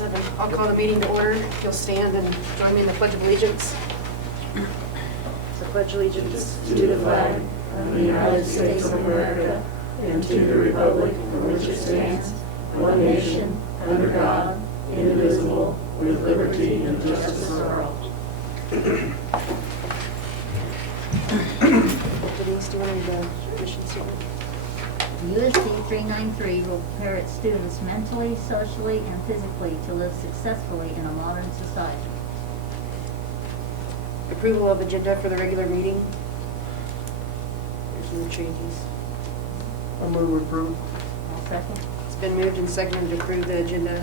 7. I'll call the meeting to order. If you'll stand and join me in the Pledge of Allegiance. So pledge allegiance to the flag of the United States of America and to the republic for which it stands, one nation, under God, indivisible, with liberty and justice for all. Denise, do you want to read the mission statement? USD 393 will prepare its students mentally, socially, and physically to live successfully in a modern society. Approval of agenda for the regular meeting. There's no changes. I move approve. I'll second. It's been moved and seconded to approve the agenda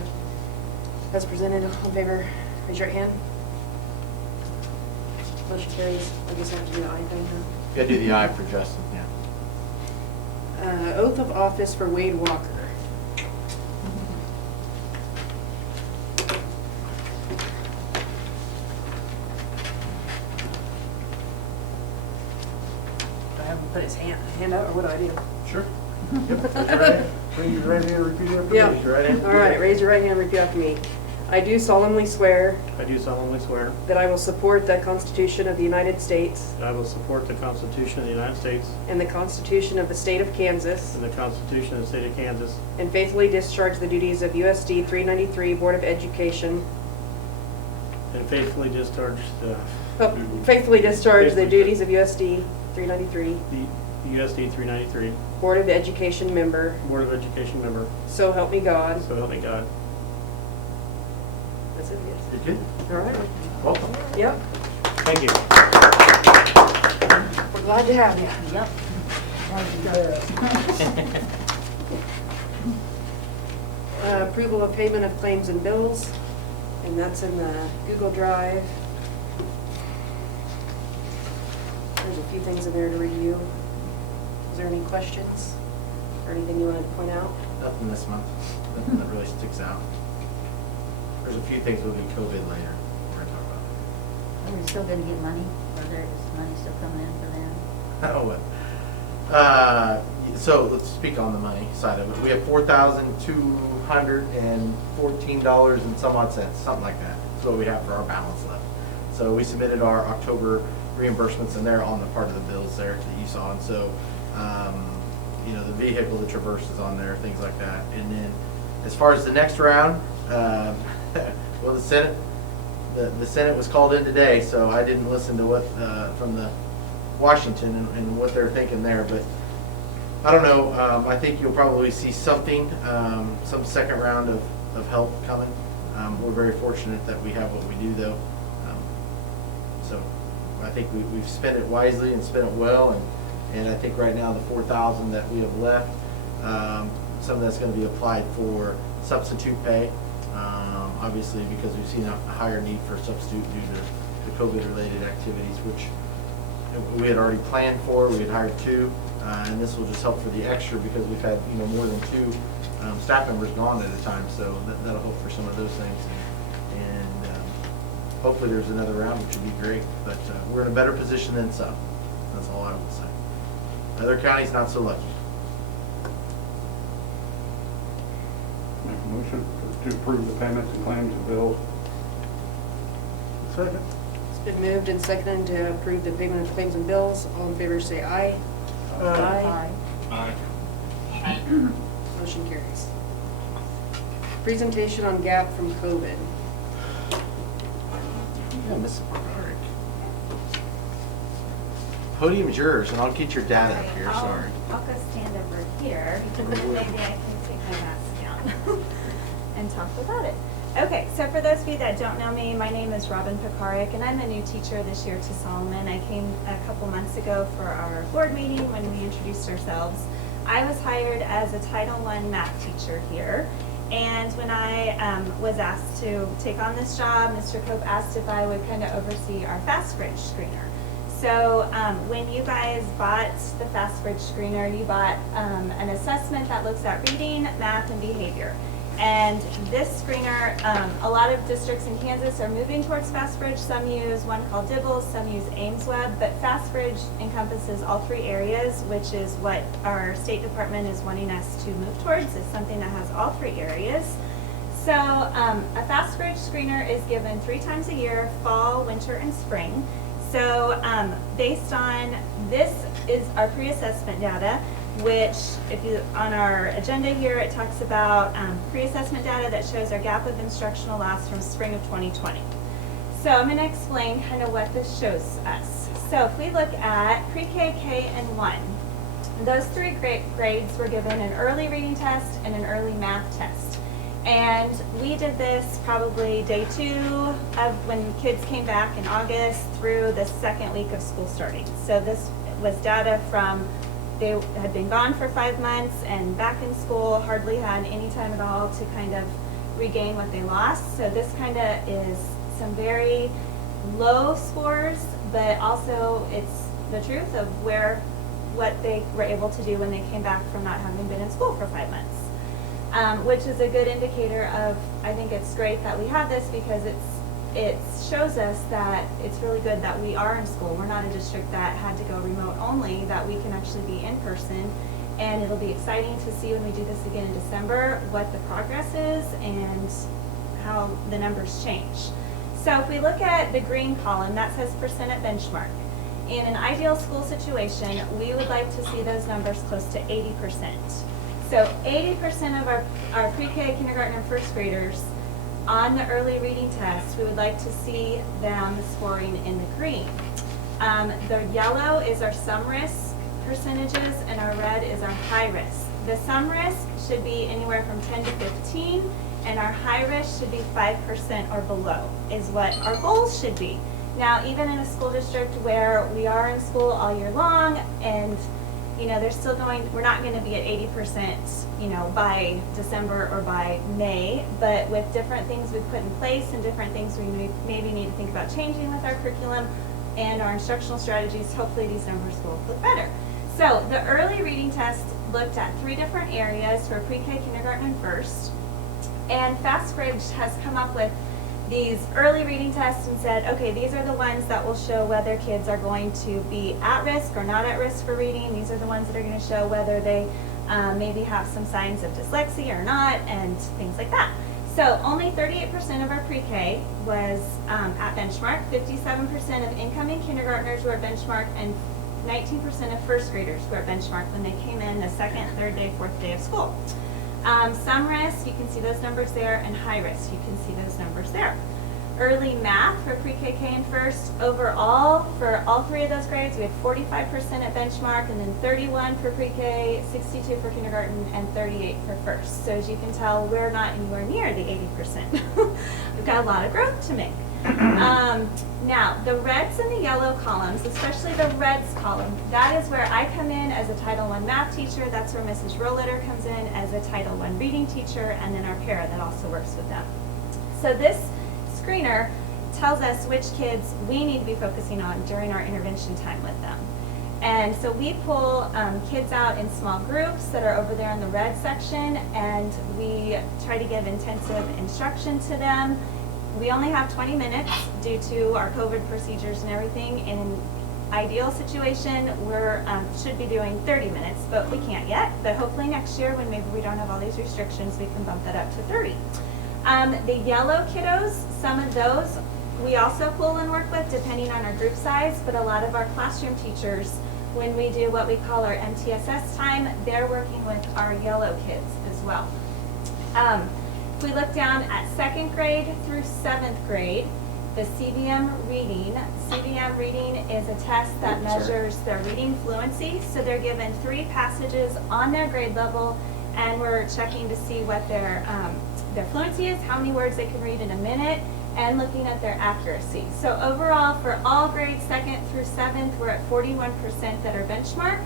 as presented. All in favor, raise your hand. Motion carries. I guess I have to do the aye thing, huh? Gotta do the aye for Justin, yeah. Oath of office for Wade Walker. Do I have him put his hand out, or what do I do? Sure. Raise your right hand and repeat after me. Yeah. Raise your right hand. All right, raise your right hand and repeat after me. I do solemnly swear I do solemnly swear that I will support the Constitution of the United States that I will support the Constitution of the United States and the Constitution of the State of Kansas, and the Constitution of the State of Kansas, and faithfully discharge the duties of USD 393 Board of Education. and faithfully discharge the Faithfully discharge the duties of USD 393 USD 393 Board of Education member. Board of Education member. So help me God. So help me God. That's it, yes. You're good. All right. Welcome. Yep. Thank you. We're glad to have you. Yep. Approval of payment of claims and bills, and that's in the Google Drive. There's a few things in there to review. Is there any questions or anything you wanted to point out? Nothing this month. Nothing that really sticks out. There's a few things will be COVID later we're gonna talk Are we still gonna get money? Or there's money still coming in for them? about. Oh, what? So let's speak on the money side of it. We have $4,214 and some odd cents, something like that. That's what we have for our balance left. So we submitted our October reimbursements, and they're on the part of the bills there that you saw. And so, you know, the vehicle, the Traverse is on there, things like that. And then as far as the next round, well, the Senate was called in today, so I didn't listen to what from the Washington and what they're thinking there. But I don't know. I think you'll probably see something, some second round of help coming. We're very fortunate that we have what we do, though. So I think we've spent it wisely and spent it well, and I think right now the $4,000 that we have left, some of that's going to be applied for substitute pay, obviously because we've seen a higher need for substitute due to the COVID-related activities, which we had already planned for. We had hired 2, and this will just help for the extra because we've had more than 2 staff members gone at a time, so that'll help for some of those things. And hopefully there's another round, which would be great. But we're in a better position than some. That's all I would say. Other counties not so lucky. Make a motion to approve the payments and claims and bills. Second. It's been moved and seconded to approve the payment of claims and bills. All in favor say aye. Aye. Motion carries. Presentation on gap from COVID. Yeah, Mrs. Pickarick. Podium's yours, and I'll get your data up here. Sorry. I'll go stand over here, and then maybe I can take my mask down and talk about it. Okay, so for those of you that don't know me, my name is Robin Pickarick, and I'm a new teacher this year to Solomon. I came a couple months ago for our board meeting when we introduced ourselves. I was hired as a Title I math teacher here, and when I was asked to take on this job, Mr. Cope asked if I would kind of oversee our Fast Bridge screener. So when you guys bought the Fast Bridge screener, you bought an assessment that looks at reading, math, and behavior. And this screener, a lot of districts in Kansas are moving towards FastBridge. Some use one called Dibbles, some use AimsWeb, but FastBridge encompasses all three areas, which is what our State Department is wanting us to move towards, is something that has all three areas. So a fast grade screener is given 3 times a year, fall, winter, and spring. So based on, this is our pre-assessment data, which if you, on our agenda here, it talks about pre-assessment data that shows our gap of instructional loss from spring of 2020. So I'm going to explain kind of what this shows us. So if we look at pre-K, K, and 1, those 3 grades were given an early reading test and an early math test. And we did this probably day 2 of when kids came back in August through the 2nd week of school starting. So this was data from, they had been gone for 5 months and back in school, hardly had any time at all to kind of regain what they lost. So this kind of is some very low scores, but also it's the truth of what they were able to do when they came back from not having been in school for 5 months. Which is a good indicator of, I think it's great that we have this because it shows us that it's really good that we are in school. We're not a district that had to go remote only, that we can actually be in person. And it'll be exciting to see when we do this again in December, what the progress is and how the numbers change. So if we look at the green column, that says percent at benchmark. In an ideal school situation, we would like to see those numbers close to 80%. So 80% of our pre-K, kindergarten, and first graders on the early reading test, we would like to see them scoring in the green. The yellow is our sum risk percentages, and our red is our high risk. The sum risk should be anywhere from 10 to 15, and our high risk should be 5% or below, is what our goals should be. Now, even in a school district where we are in school all year long, and they're still we're not going to be at 80%, by December or by May, but with different things we've put in place and different things we maybe need to think about changing with our curriculum and our instructional strategies, hopefully these numbers will look better. So the early reading test looked at 3 different areas for pre-K, kindergarten, and first. And FastBridge has come up with these early reading tests and said, okay, these are the ones that will show whether kids are going to be at risk or not at risk for reading. These are the ones that are going to show whether they maybe have some signs of dyslexia or not, and things like that. So only 38% of our pre-K was at benchmark, 57% of incoming kindergartners were at benchmark, and 19% of first graders were at benchmark when they came in the 2nd, 3rd day, 4th day of school. Sum risk, you can see those numbers there, and high risk, you can see those numbers there. Early math for pre-K, K, and first, overall, for all 3 of those grades, we had 45% at benchmark, and then 31 for pre-K, 62 for kindergarten, and 38 for first. So as you can tell, we're not anywhere near the 80%. We've got a lot of growth to make. Now, the reds and the yellow columns, especially the reds column, that is where I come in as a Title I math teacher. That's where Mrs. Rohleder comes in as a Title I reading teacher, and then our para that also works with them. So this screener tells us which kids we need to be focusing on during our intervention time with them. And so we pull kids out in small groups that are over there in the red section, and we try to give intensive instruction to them. We only have 20 minutes due to our COVID procedures and everything. In an ideal situation, we should be doing 30 minutes, but we can't yet. But hopefully next year, when maybe we don't have all these restrictions, we can bump that up to 30. The yellow kiddos, some of those we also pull and work with depending on our group size, but a lot of our classroom teachers, when we do what we call our MTSS time, they're working with our yellow kids as well. If we look down at 2nd grade through 7th grade, the CBM reading is a test that measures their reading fluency. So they're given 3 passages on their grade level, and we're checking to see what their fluency is, how many words they can read in a minute, and looking at their accuracy. So overall, for all grades 2nd through 7th, we're at 41% that are benchmark,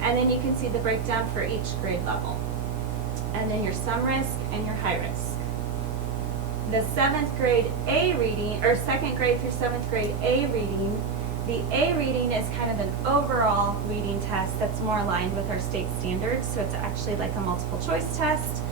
and then you can see the breakdown for each grade level. And then your sum risk and your high risk. The 7th grade A reading, or 2nd grade through 7th grade A reading, the A reading is kind of an overall reading test that's more aligned with our state standards. So it's actually like a multiple choice test.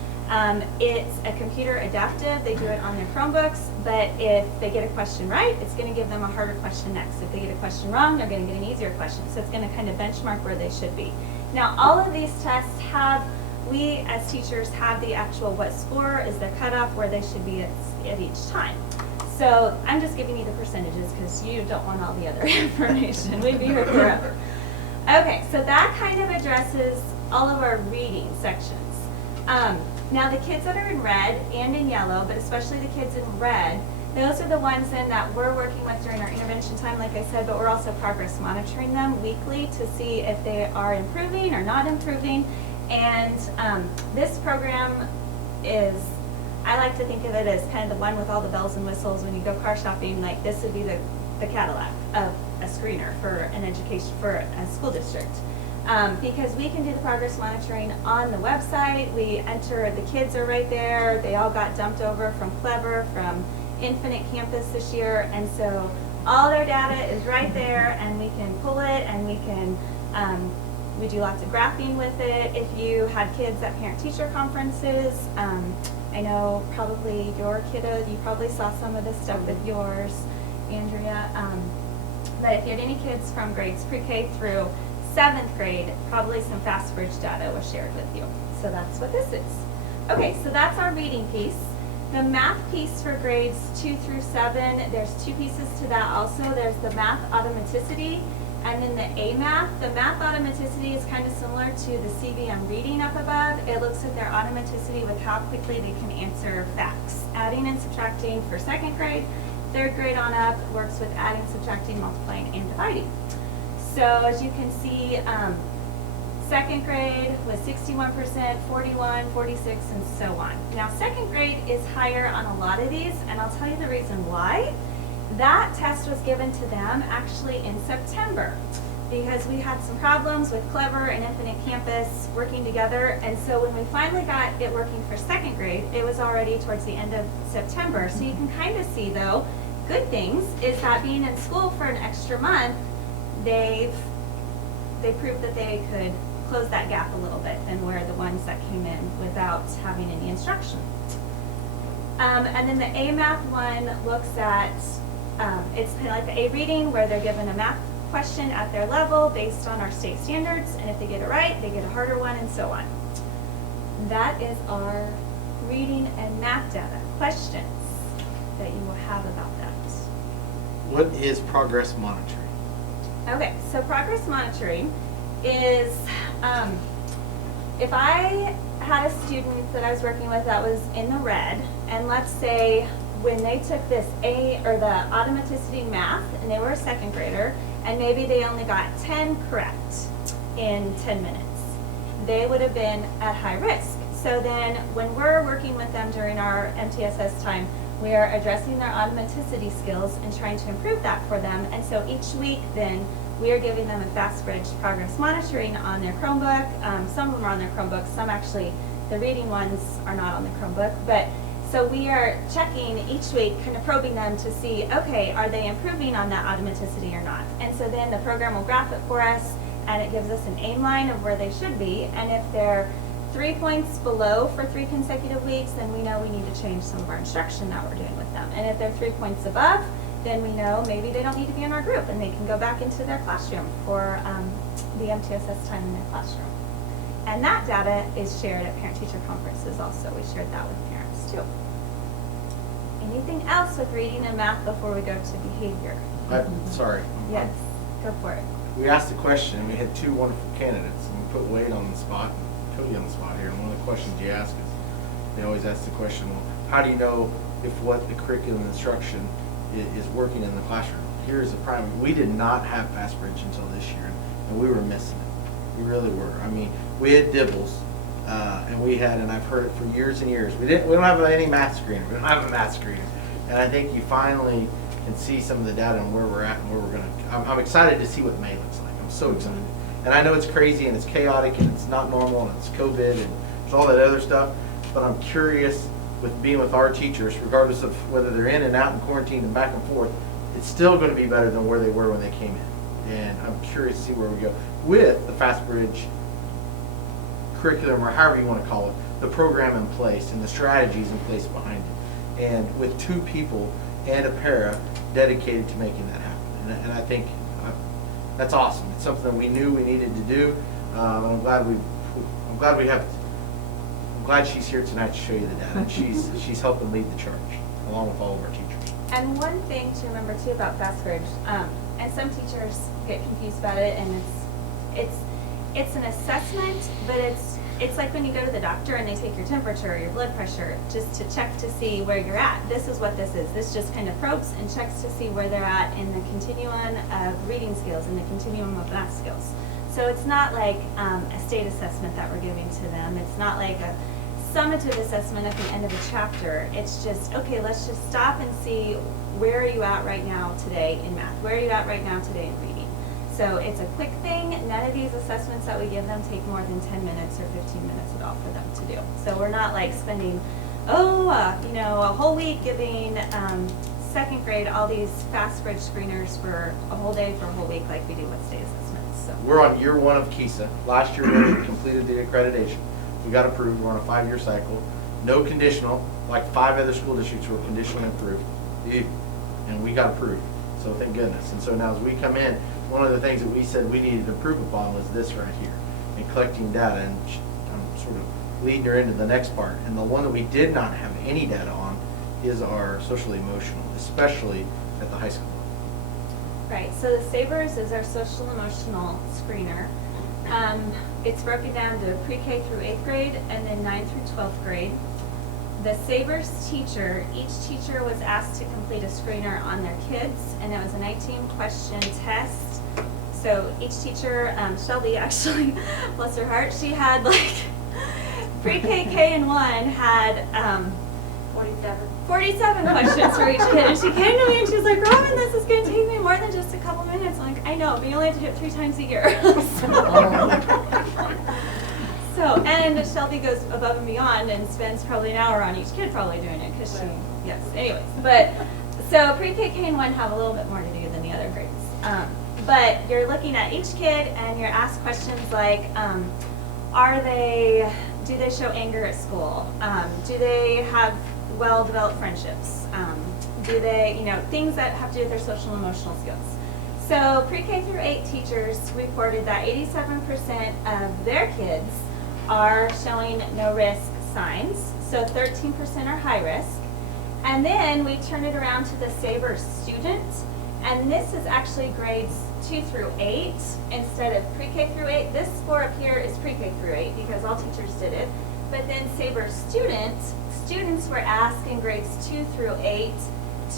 It's a computer adaptive. They do it on their Chromebooks, but if they get a question right, it's going to give them a harder question next. If they get a question wrong, they're going to get an easier question. So it's going to kind of benchmark where they should be. Now, all of these tests have we as teachers have the actual what score is the cutoff where they should be at each time. So I'm just giving you the percentages because you don't want all the other information. We'd be here forever. Okay, so that kind of addresses all of our reading sections. Now the kids that are in red and in yellow, but especially the kids in red, those are the ones then that we're working with during our intervention time, like I said, but we're also progress monitoring them weekly to see if they are improving or not improving. And this program is, I like to think of it as kind of the one with all the bells and whistles. When you go car shopping, like this would be the Cadillac of a screener for an education, for a school district. Because we can do the progress monitoring on the website. We enter, the kids are right there. They all got dumped over from Clever, from Infinite Campus this year. And so all their data is right there, and we can pull it, and we can, we do lots of graphing with it. If you had kids at parent-teacher conferences, I know probably your kiddo, you probably saw some of this stuff with yours, Andrea. But if you had any kids from grades pre-K through 7th grade, probably some FastBridge data was shared with you. So that's what this is. Okay, so that's our reading piece. The math piece for grades 2 through 7, there's two pieces to that also. There's the math automaticity and then the A-math. The math automaticity is kind of similar to the CBM reading up above. It looks at their automaticity with how quickly they can answer facts. Adding and subtracting for 2nd grade, 3rd grade on up works with adding, subtracting, multiplying, and dividing. So as you can see, 2nd grade was 61%, 41, 46, and so on. Now 2nd grade is higher on a lot of these, and I'll tell you the reason why. That test was given to them actually in September because we had some problems with Clever and Infinite Campus working together, and so when we finally got it working for 2nd grade, it was already towards the end of September. So you can kind of see, though, good things is that being in school for an extra month, they proved that they could close that gap a little bit than where the ones that came in without having any instruction. And then the A-math one looks at, it's kind of like the A reading where they're given a math question at their level based on our state standards, and if they get it right, they get a harder one, and so on. That is our reading and math data. Questions that you will have about that? What is progress monitoring? Okay, so progress monitoring is, if I had a student that I was working with that was in the red, and let's say when they took this A or the automaticity math and they were a 2nd grader and maybe they only got 10 correct in 10 minutes, they would have been at high risk. So then when we're working with them during our MTSS time, we are addressing their automaticity skills and trying to improve that for them. And so each week then we are giving them a FastBridge progress monitoring on their Chromebook. Some of them are on their Chromebook, some actually, the reading ones are not on the Chromebook. But so we are checking each week, kind of probing them to see, okay, are they improving on that automaticity or not? And so then the program will graph it for us, and it gives us an aim line of where they should be. And if they're 3 points below for 3 consecutive weeks, then we know we need to change some of our instruction that we're doing with them. And if they're 3 points above, then we know maybe they don't need to be in our group and they can go back into their classroom for the MTSS time in their classroom. And that data is shared at parent-teacher conferences also. We shared that with parents too. Anything else with reading and math before we go to behavior? Sorry. Yes, go for it. We asked the question, we had 2 wonderful candidates, and we put Wade on the spot and Cody on the spot here. And one of the questions you ask is, they always ask the question, well, how do you know if what the curriculum instruction is working in the classroom? Here's the prime. We did not have FastBridge until this year, and we were missing it. We really were. I mean, we had Dibbles, and we had, and I've heard it for years and years. We don't have any math screener. We don't have a math screener, and I think you finally can see some of the data and where we're at and where we're going to. I'm excited to see what May looks like. I'm so excited, and I know it's crazy and it's chaotic and it's not normal and it's COVID and there's all that other stuff, but I'm curious with being with our teachers, regardless of whether they're in and out and quarantined and back and forth, it's still going to be better than where they were when they came in. And I'm curious to see where we go with the FastBridge curriculum, or however you want to call it, the program in place and the strategies in place behind it. And with 2 people and a para dedicated to making that happen. And I think that's awesome. It's something that we knew we needed to do. I'm glad we have I'm glad she's here tonight to show you the data. She's helping lead the charge, along with all of our teachers. And one thing to remember too about fast bridge, and some teachers get confused about it, and it's an assessment, but it's like when you go to the doctor and they take your temperature or your blood pressure just to check to see where you're at. This is what this is. This just kind of probes and checks to see where they're at in the continuum of reading skills and the continuum of math skills. So it's not like a state assessment that we're giving to them. It's not like a summative assessment at the end of a chapter. It's just, okay, let's just stop and see where are you at right now today in math? Where are you at right now today in reading? So it's a quick thing. None of these assessments that we give them take more than 10 minutes or 15 minutes at all for them to do. So we're not like spending, a whole week giving second grade all these fast bridge screeners for a whole day for a whole week like we do with state assessments. So We're on year 1 of KISA. Last year when we completed the accreditation, we got approved. We're on a 5-year cycle. No conditional, like 5 other school districts were conditionally approved. And we got approved. So thank goodness. And so now as we come in, one of the things that we said we needed to improve upon was this right here, and collecting data, and I'm sort of leading her into the next part. And the one that we did not have any data on is our social emotional, especially at the high school level. right, so the SABRS is our social emotional screener. It's broken down to pre-K through 8th grade and then 9th through 12th grade. The SABRS teacher, each teacher was asked to complete a screener on their kids, and it was a 19-question test. So each teacher, Shelby actually, bless her heart, she had like pre-K, K, and 1 had 47 questions for each kid. And she came to me and she was like, Robin, this is going to take me more than just a couple minutes. I'm like, I know, but you only have to do it 3 times a year. And Shelby goes above and beyond and spends probably an hour on each kid probably doing it because she, yes, anyways. But, so pre-K, K, and 1 have a little bit more to do than the other grades. But you're looking at each kid and you're asked questions like, do they show anger at school? Do they have well-developed friendships? Do they, things that have to do with their social and emotional skills. So pre-K through 8 teachers reported that 87% of their kids are showing no risk signs. So 13% are high risk. And then we turn it around to the SABRS student. And this is actually grades 2 through 8 instead of pre-K through 8. This score up here is pre-K through 8 because all teachers did it. But then SABRS students were asked in grades 2 through 8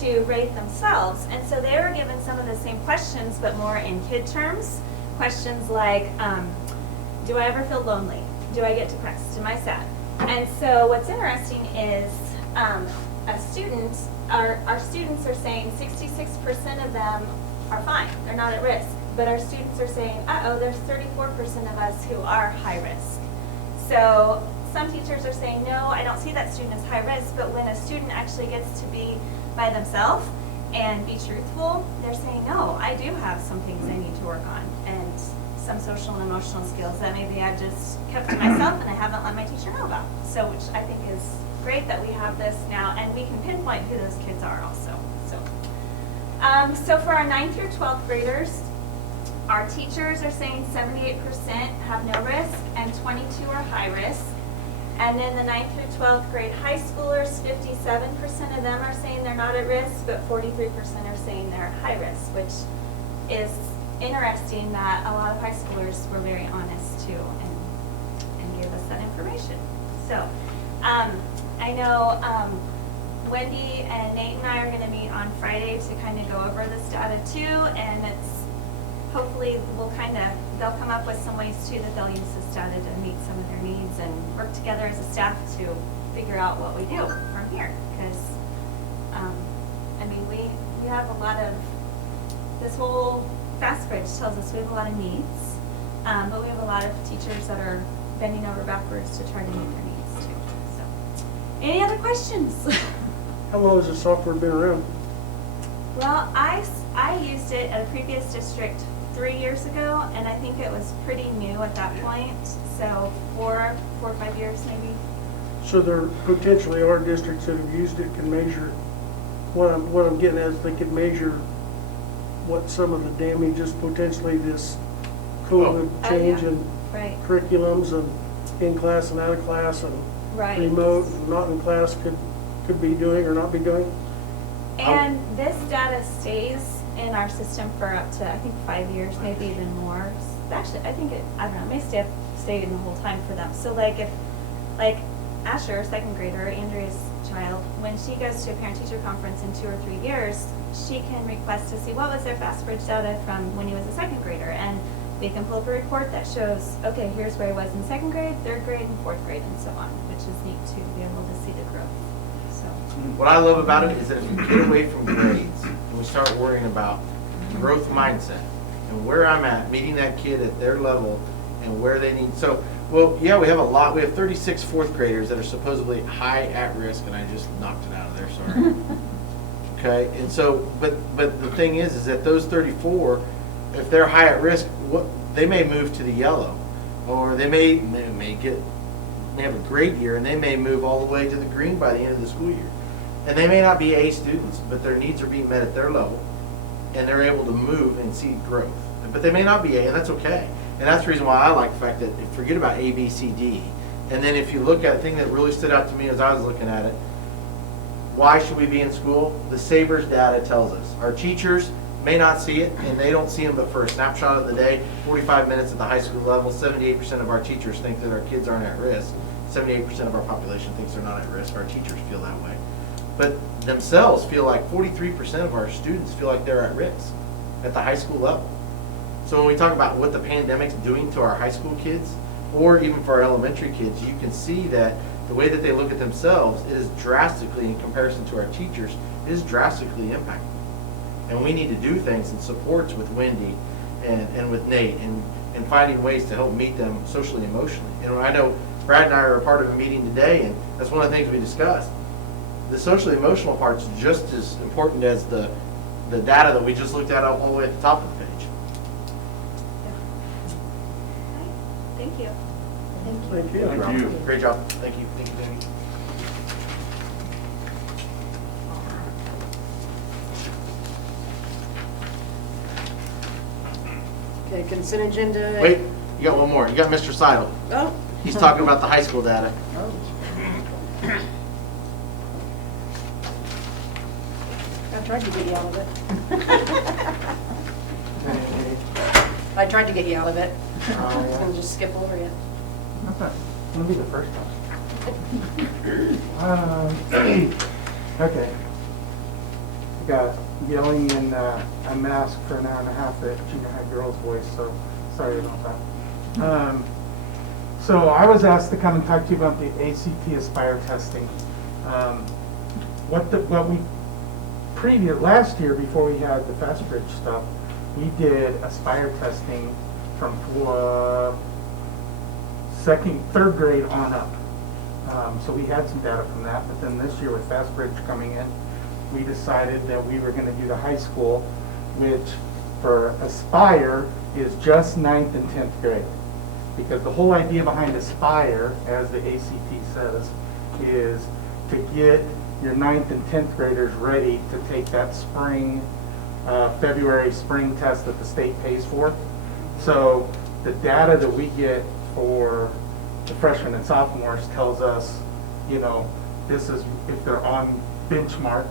to rate themselves. And so they were given some of the same questions, but more in kid terms. Questions like, do I ever feel lonely? Do I get depressed? Am I sad? And so what's interesting is our students are saying 66% of them are fine. They're not at risk. But our students are saying, there's 34% of us who are high risk. So some teachers are saying, no, I don't see that student as high risk. But when a student actually gets to be by themselves and be truthful, they're saying, no, I do have some things I need to work on. And some social and emotional skills that maybe I've just kept to myself and I haven't let my teacher know about. So, which I think is great that we have this now, and we can pinpoint who those kids are also. So for our 9th through 12th graders, our teachers are saying 78% have no risk and 22 are high risk. And then the 9th through 12th grade high schoolers, 57% of them are saying they're not at risk, but 43% are saying they're at high risk, which is interesting that a lot of high schoolers were very honest too and gave us that information. So I know Wendy and Nate and I are going to meet on Friday to kind of go over this data too, and it's hopefully they'll come up with some ways too that they'll use this data to meet some of their needs and work together as a staff to figure out what we do from here. Because we have a lot of, this whole Fast Bridge tells us we have a lot of needs, but we have a lot of teachers that are bending over backwards to try to meet their needs too. So, any other questions? How long has the software been around? Well, I used it at a previous district 3 years ago, and I think it was pretty new at that point. So 4 or 5 years maybe. So there potentially are districts that have used it, can measure, what I'm getting at is they could measure what some of the damages potentially this COVID change yeah. in Right. curriculums and in class and out of class, and Right. remote, not in class, could be doing or not be doing? And this data stays in our system for up to, I think, 5 years, maybe even more. Actually, I think I don't know, it may stay in the whole time for them. So like if, like Asher, second grader, Andrea's child, when she goes to a parent-teacher conference in 2 or 3 years, she can request to see what was their FastBridge data from when he was a second grader. And we can pull up a report that shows, okay, here's where he was in second grade, third grade, and fourth grade, and so on, which is neat to be able to see the growth. So, What I love about it is that if we get away from grades and we start worrying about growth mindset and where I'm at, meeting that kid at their level and where they need. So, well, yeah, we have 36 fourth graders that are supposedly high at risk, and I just knocked it out of there, sorry. Okay, and so, but the thing is that those 34, if they're high at risk, they may move to the yellow, or they may have a great year, and they may move all the way to the green by the end of the school year. And they may not be A students, but their needs are being met at their level, and they're able to move and see growth. But they may not be A, and that's okay. And that's the reason why I like the fact that forget about A, B, C, D. And then if you look at the thing that really stood out to me as I was looking at it, why should we be in school? The Sabres data tells us. Our teachers may not see it, and they don't see them but for a snapshot of the day. 45 minutes at the high school level, 78% of our teachers think that our kids aren't at risk. 78% of our population thinks they're not at risk. Our teachers feel that way. But themselves feel like 43% of our students feel like they're at risk at the high school level. So when we talk about what the pandemic's doing to our high school kids, or even for our elementary kids, you can see that the way that they look at themselves is drastically, in comparison to our teachers, is drastically impacted. And we need to do things and supports with Wendy and with Nate and finding ways to help meet them socially and emotionally. And I know Brad and I are a part of a meeting today, and that's one of the things we discussed. The socially emotional part's just as important as the data that we just looked at all the way at the top of the page. thank you. Thank you. Thank you. Great job. Thank you. Thank you, Debbie. Okay, consent agenda. Wait, you got one more. You got Mr. Seidel. Oh. He's talking about the high school data. I tried to get you out of it. I tried to get you out of it. I was gonna just skip over you. It's gonna be the first time. Okay. I got yelling and a mask for an hour and a half at junior high girls' voice, so sorry about that. So I was asked to come and talk to you about the ACT Aspire testing. Last year, before we had the FastBridge stuff, we did Aspire testing from third grade on up. So we had some data from that, but then this year with FastBridge coming in, we decided that we were going to do the high school, which for Aspire is just 9th and 10th grade. Because the whole idea behind Aspire, as the ACT says, is to get your 9th and 10th graders ready to take that February spring test that the state pays for. So the data that we get for the freshmen and sophomores tells us, this is if they're on benchmark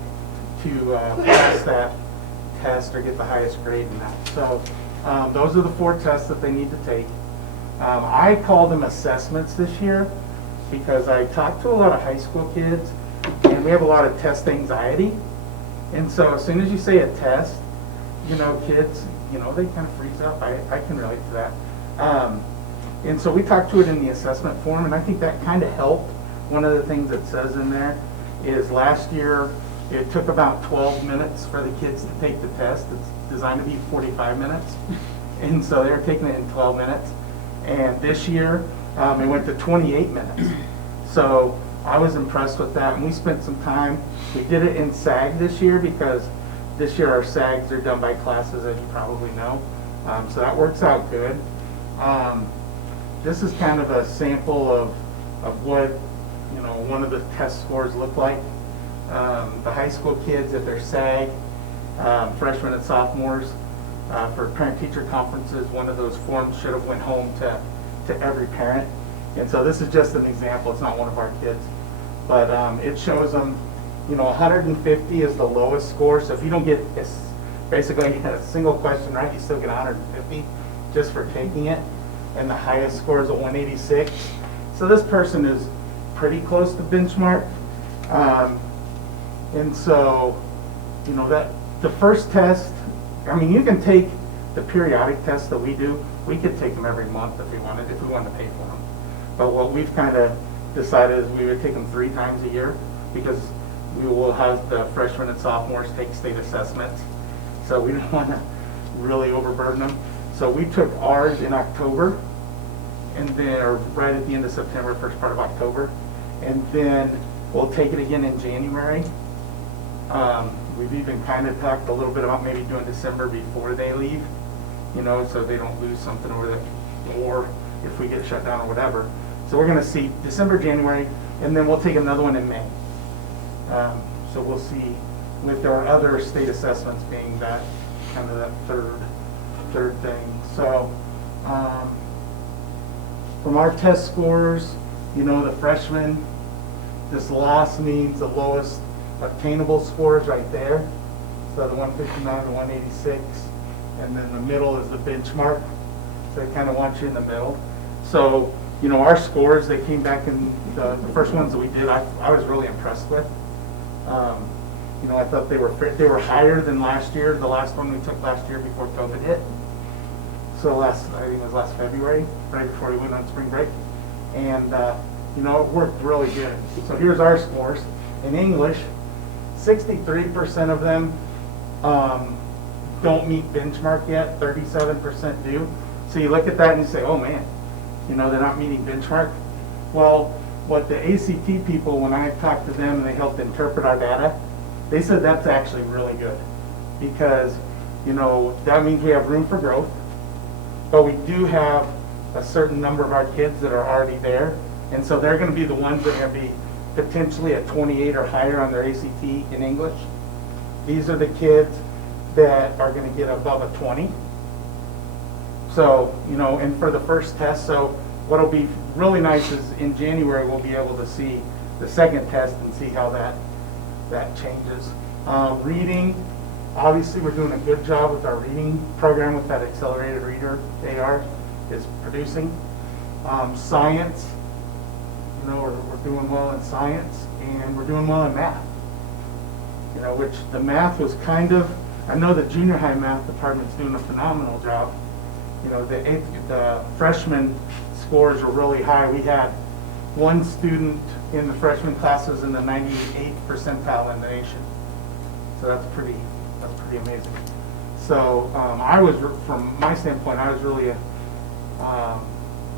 to pass that test or get the highest grade in that. So those are the 4 tests that they need to take. I call them assessments this year because I talk to a lot of high school kids and we have a lot of test anxiety. And so as soon as you say a test, kids, they kind of freeze up. I can relate to that. And so we talked to it in the assessment form, and I think that kind of helped. One of the things it says in there is last year it took about 12 minutes for the kids to take the test. It's designed to be 45 minutes. And so they were taking it in 12 minutes. And this year it went to 28 minutes. So I was impressed with that, and we spent some time. We did it in SAG this year because this year our SAGs are done by classes, as you probably know. So that works out good. This is kind of a sample of what one of the test scores look like. The high school kids at their SAG, freshmen and sophomores, for parent-teacher conferences, one of those forms should have went home to every parent. And so this is just an example, it's not one of our kids. But it shows them, 150 is the lowest score, so if you don't get basically a single question right, you still get 150 just for taking it. And the highest score is a 186. So this person is pretty close to benchmark. And so, that the first test, you can take the periodic tests that we do. We could take them every month if we wanted to pay for them. But what we've kind of decided is we would take them 3 times a year because we will have the freshmen and sophomores take state assessments. So we don't want to really overburden them. So we took ours in October, and then or right at the end of September, first part of October, and then we'll take it again in January. We've even kind of talked a little bit about maybe doing December before they leave, so they don't lose something over the, or if we get shut down or whatever. So we're going to see December, January, and then we'll take another one in May. So we'll see with our other state assessments being that kind of that third thing. So from our test scores, the freshmen, this loss means the lowest obtainable scores right there. So the 159 to 186, and then the middle is the benchmark. So they kind of want you in the middle. So, our scores, they came back in the first ones that we did, I was really impressed with. I thought they were higher than last year, the last one we took last year before COVID hit. So I think it was last February, right before we went on spring break. And, it worked really good. So here's our scores. In English, 63% of them don't meet benchmark yet, 37% do. So you look at that and you say, oh man, they're not meeting benchmark. Well, what the ACT people, when I talked to them and they helped interpret our data, they said that's actually really good because, that means we have room for growth, but we do have a certain number of our kids that are already there. And so they're going to be the ones that are going to be potentially at 28 or higher on their ACT in English. These are the kids that are going to get above a 20. So, and for the first test, so what'll be really nice is in January we'll be able to see the second test and see how that changes. Reading, obviously we're doing a good job with our reading program with that accelerated reader AR is producing. Science, we're doing well in science, and we're doing well in math. Which the math was I know the junior high math department's doing a phenomenal job. The freshman scores were really high. We had one student in the freshman classes in the 98th percentile in the nation. So that's pretty amazing. So from my standpoint, I was really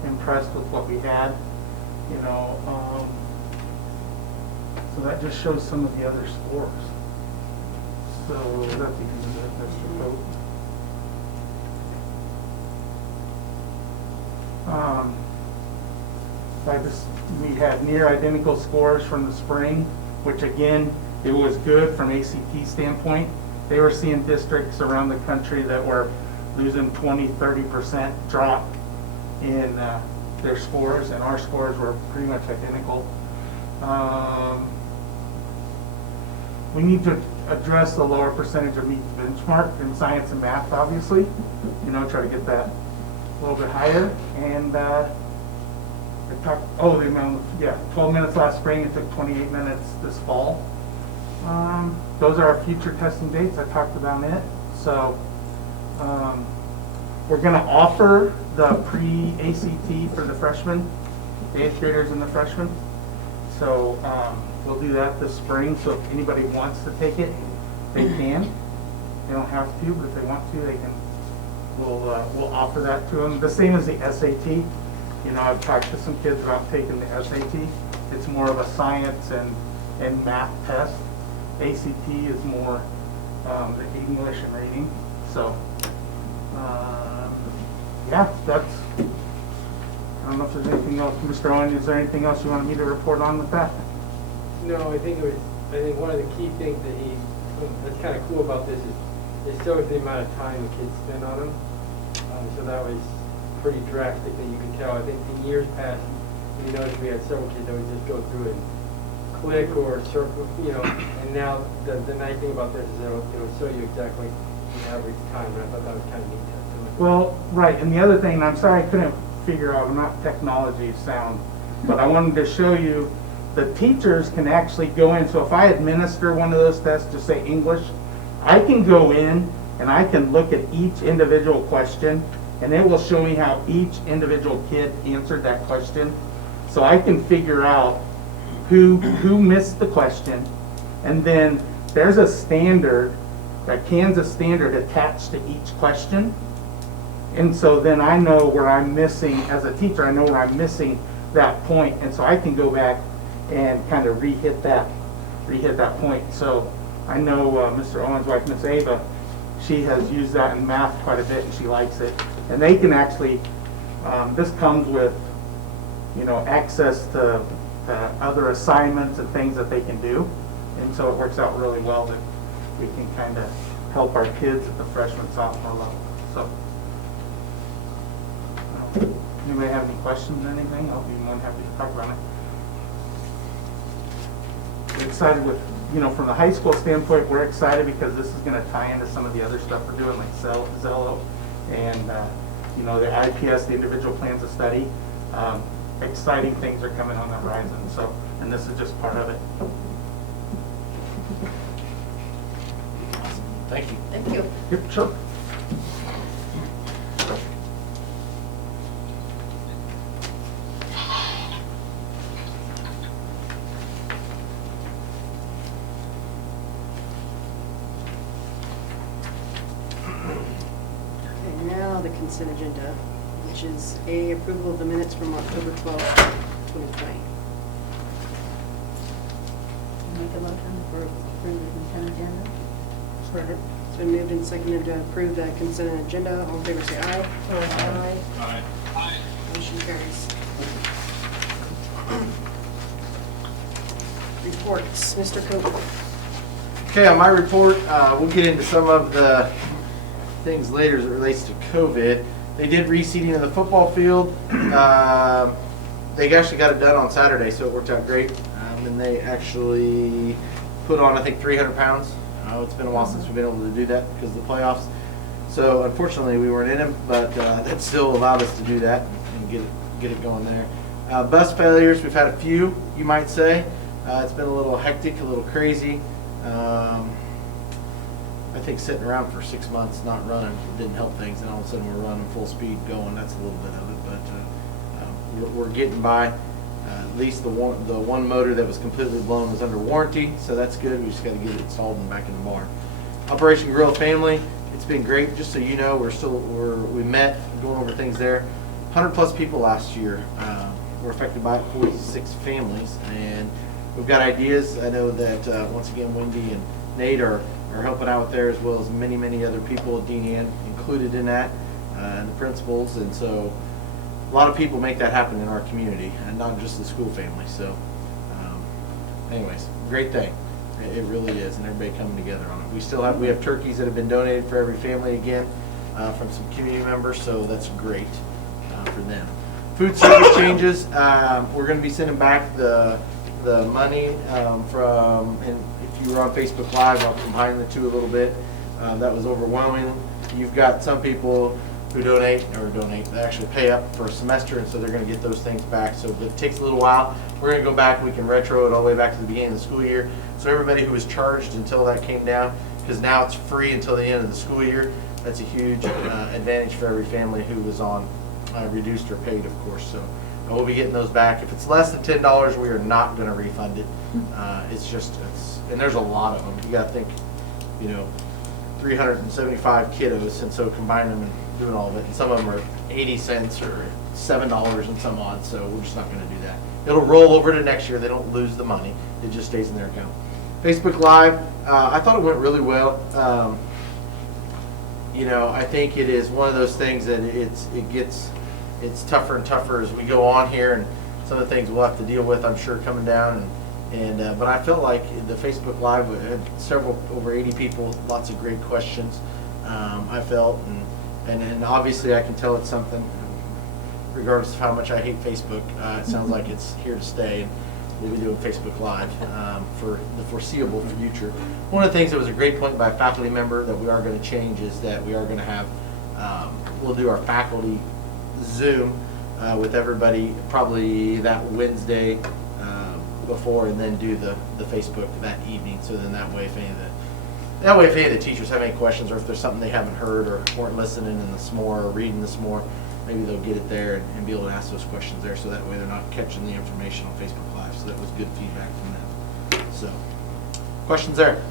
impressed with what we had. So that just shows some of the other scores. So that's Mr. Pope. We had near identical scores from the spring, which again, it was good from ACT standpoint. They were seeing districts around the country that were losing 20-30% drop in their scores, and our scores were pretty much identical. We need to address the lower percentage of meets benchmark in science and math, obviously. Try to get that a little bit higher. And the amount of, 12 minutes last spring, it took 28 minutes this fall. Those are our future testing dates. I talked about it. So we're going to offer the pre-ACT for the freshmen, the 8th graders and the freshmen. So we'll do that this spring. So if anybody wants to take it, they can. They don't have to, but if they want to, they can. We'll offer that to them. The same as the SAT. I've talked to some kids about taking the SAT. It's more of a science and math test. ACT is more the English and reading. So, that's. I don't know if there's anything else, Mr. Owen. Is there anything else you wanted me to report on with that? No, I think one of the key things that's kind of cool about this is it shows the amount of time the kids spend on them. So that was pretty drastic that you could tell. I think in years past, we noticed we had several kids that would just go through and click or circle, you know, and now the nice thing about this is it'll show you exactly the average time, and I thought that was kind of neat to do. Well, right, and the other thing, and I'm sorry I couldn't figure out, I'm not technology sound, but I wanted to show you, the teachers can actually go in, so if I administer one of those tests, just say English, I can go in and I can look at each individual question, and it will show me how each individual kid answered that question. So I can figure out who missed the question, and then there's a standard, a Kansas standard attached to each question. And so then I know where I'm missing, as a teacher, I know where I'm missing that point, and so I can go back and kind of re-hit that point. So I know Mr. Owen's wife, Miss Ava, she has used that in math quite a bit, and she likes it. And they can actually, this comes with, you know, access to other assignments and things that they can do. And so it works out really well that we can kind of help our kids at the freshman, sophomore level. So, anybody have any questions or anything? I'll be more than happy to talk about it. We're excited with, you know, from the high school standpoint, we're excited because this is going to tie into some of the other stuff we're doing, like Zello and, you know, the IPS, the individual plans of study. Exciting things are coming on the horizon, so, and this is just part of it. Thank you. Thank you. Yep, sure. Okay, now the consent agenda, which is A, approval of the minutes from October 12th, 2020. Make a motion for approve the consent agenda. It's been moved and seconded to approve the consent agenda. All in favor say aye. Aye. Aye. Motion carries. Reports, Mr. Cope. Okay, on my report, we'll get into some of the things later as it relates to COVID. They did reseeding in the football field. They actually got it done on Saturday, so it worked out great. And they actually put on, I think, 300 pounds. It's been a while since we've been able to do that because of the playoffs. So unfortunately, we weren't in them, but that still allowed us to do that and get it going there. Bus failures, we've had a few, you might say. It's been a little hectic, a little crazy. I think sitting around for 6 months not running didn't help things, and all of a sudden we're running full speed going. That's a little bit of it, but we're getting by. At least the one motor that was completely blown was under warranty, so that's good. We just got to get it installed and back in the barn. Operation Grill Family, it's been great. Just so you know, we met going over things there. 100+ people last year were affected by it, 46 families, and we've got ideas. I know that once again, Wendy and Nate are helping out there, as well as many other people, Dean Ann included in that, and the principals, and so a lot of people make that happen in our community, and not just the school family. So, anyways, great thing. It really is, and everybody coming together on it. We have turkeys that have been donated for every family again from some community members, so that's great for them. Food service changes. We're going to be sending back the money from, and if you were on Facebook Live, I'll combine the two a little bit. That was overwhelming. You've got some people who they actually pay up for a semester, and so they're going to get those things back. So it takes a little while. We're going to go back, we can retro it all the way back to the beginning of the school year. So everybody who was charged until that came down, because now it's free until the end of the school year, that's a huge advantage for every family who was on reduced or paid, of course. So we'll be getting those back. If it's less than $10, we are not going to refund it. And there's a lot of them. You got to think, 375 kiddos, and so combine them and doing all of it. And some of them are 80 cents or $7 and some odd, so we're just not going to do that. It'll roll over to next year. They don't lose the money. It just stays in their account. Facebook Live, I thought it went really well. I think it is one of those things that it's tougher and tougher as we go on here, and some of the things we'll have to deal with, I'm sure, coming down. But I felt like the Facebook Live had over 80 people, lots of great questions. I felt, and obviously I can tell it's something. regardless of how much I hate Facebook, it sounds like it's here to stay. And we'll be doing Facebook Live for the foreseeable future. One of the things that was a great point by a faculty member that we are going to change is that we are going to have, we'll do our faculty Zoom with everybody probably that Wednesday before, and then do the Facebook that evening. So then that way, if any of the teachers have any questions, or if there's something they haven't heard or weren't listening in the SMORE or reading the SMORE, maybe they'll get it there and be able to ask those questions there, so that way they're not catching the information on Facebook Live. So that was good feedback from them. So, questions there?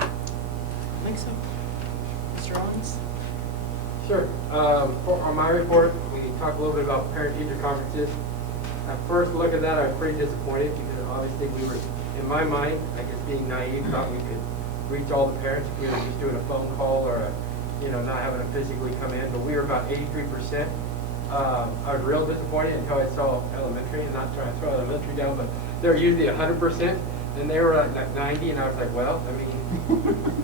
I think so. Mr. Owens? Sure. On my report, we talked a little bit about parent-teacher conferences. At first look at that, I was pretty disappointed because obviously we were, in my mind, I guess being naive, thought we could reach all the parents if we were just doing a phone call or not having them physically come in. But we were about 83%. I was real disappointed until I saw elementary, and not trying to throw elementary down, but they're usually 100%, and they were like 90, and I was like, well, I mean,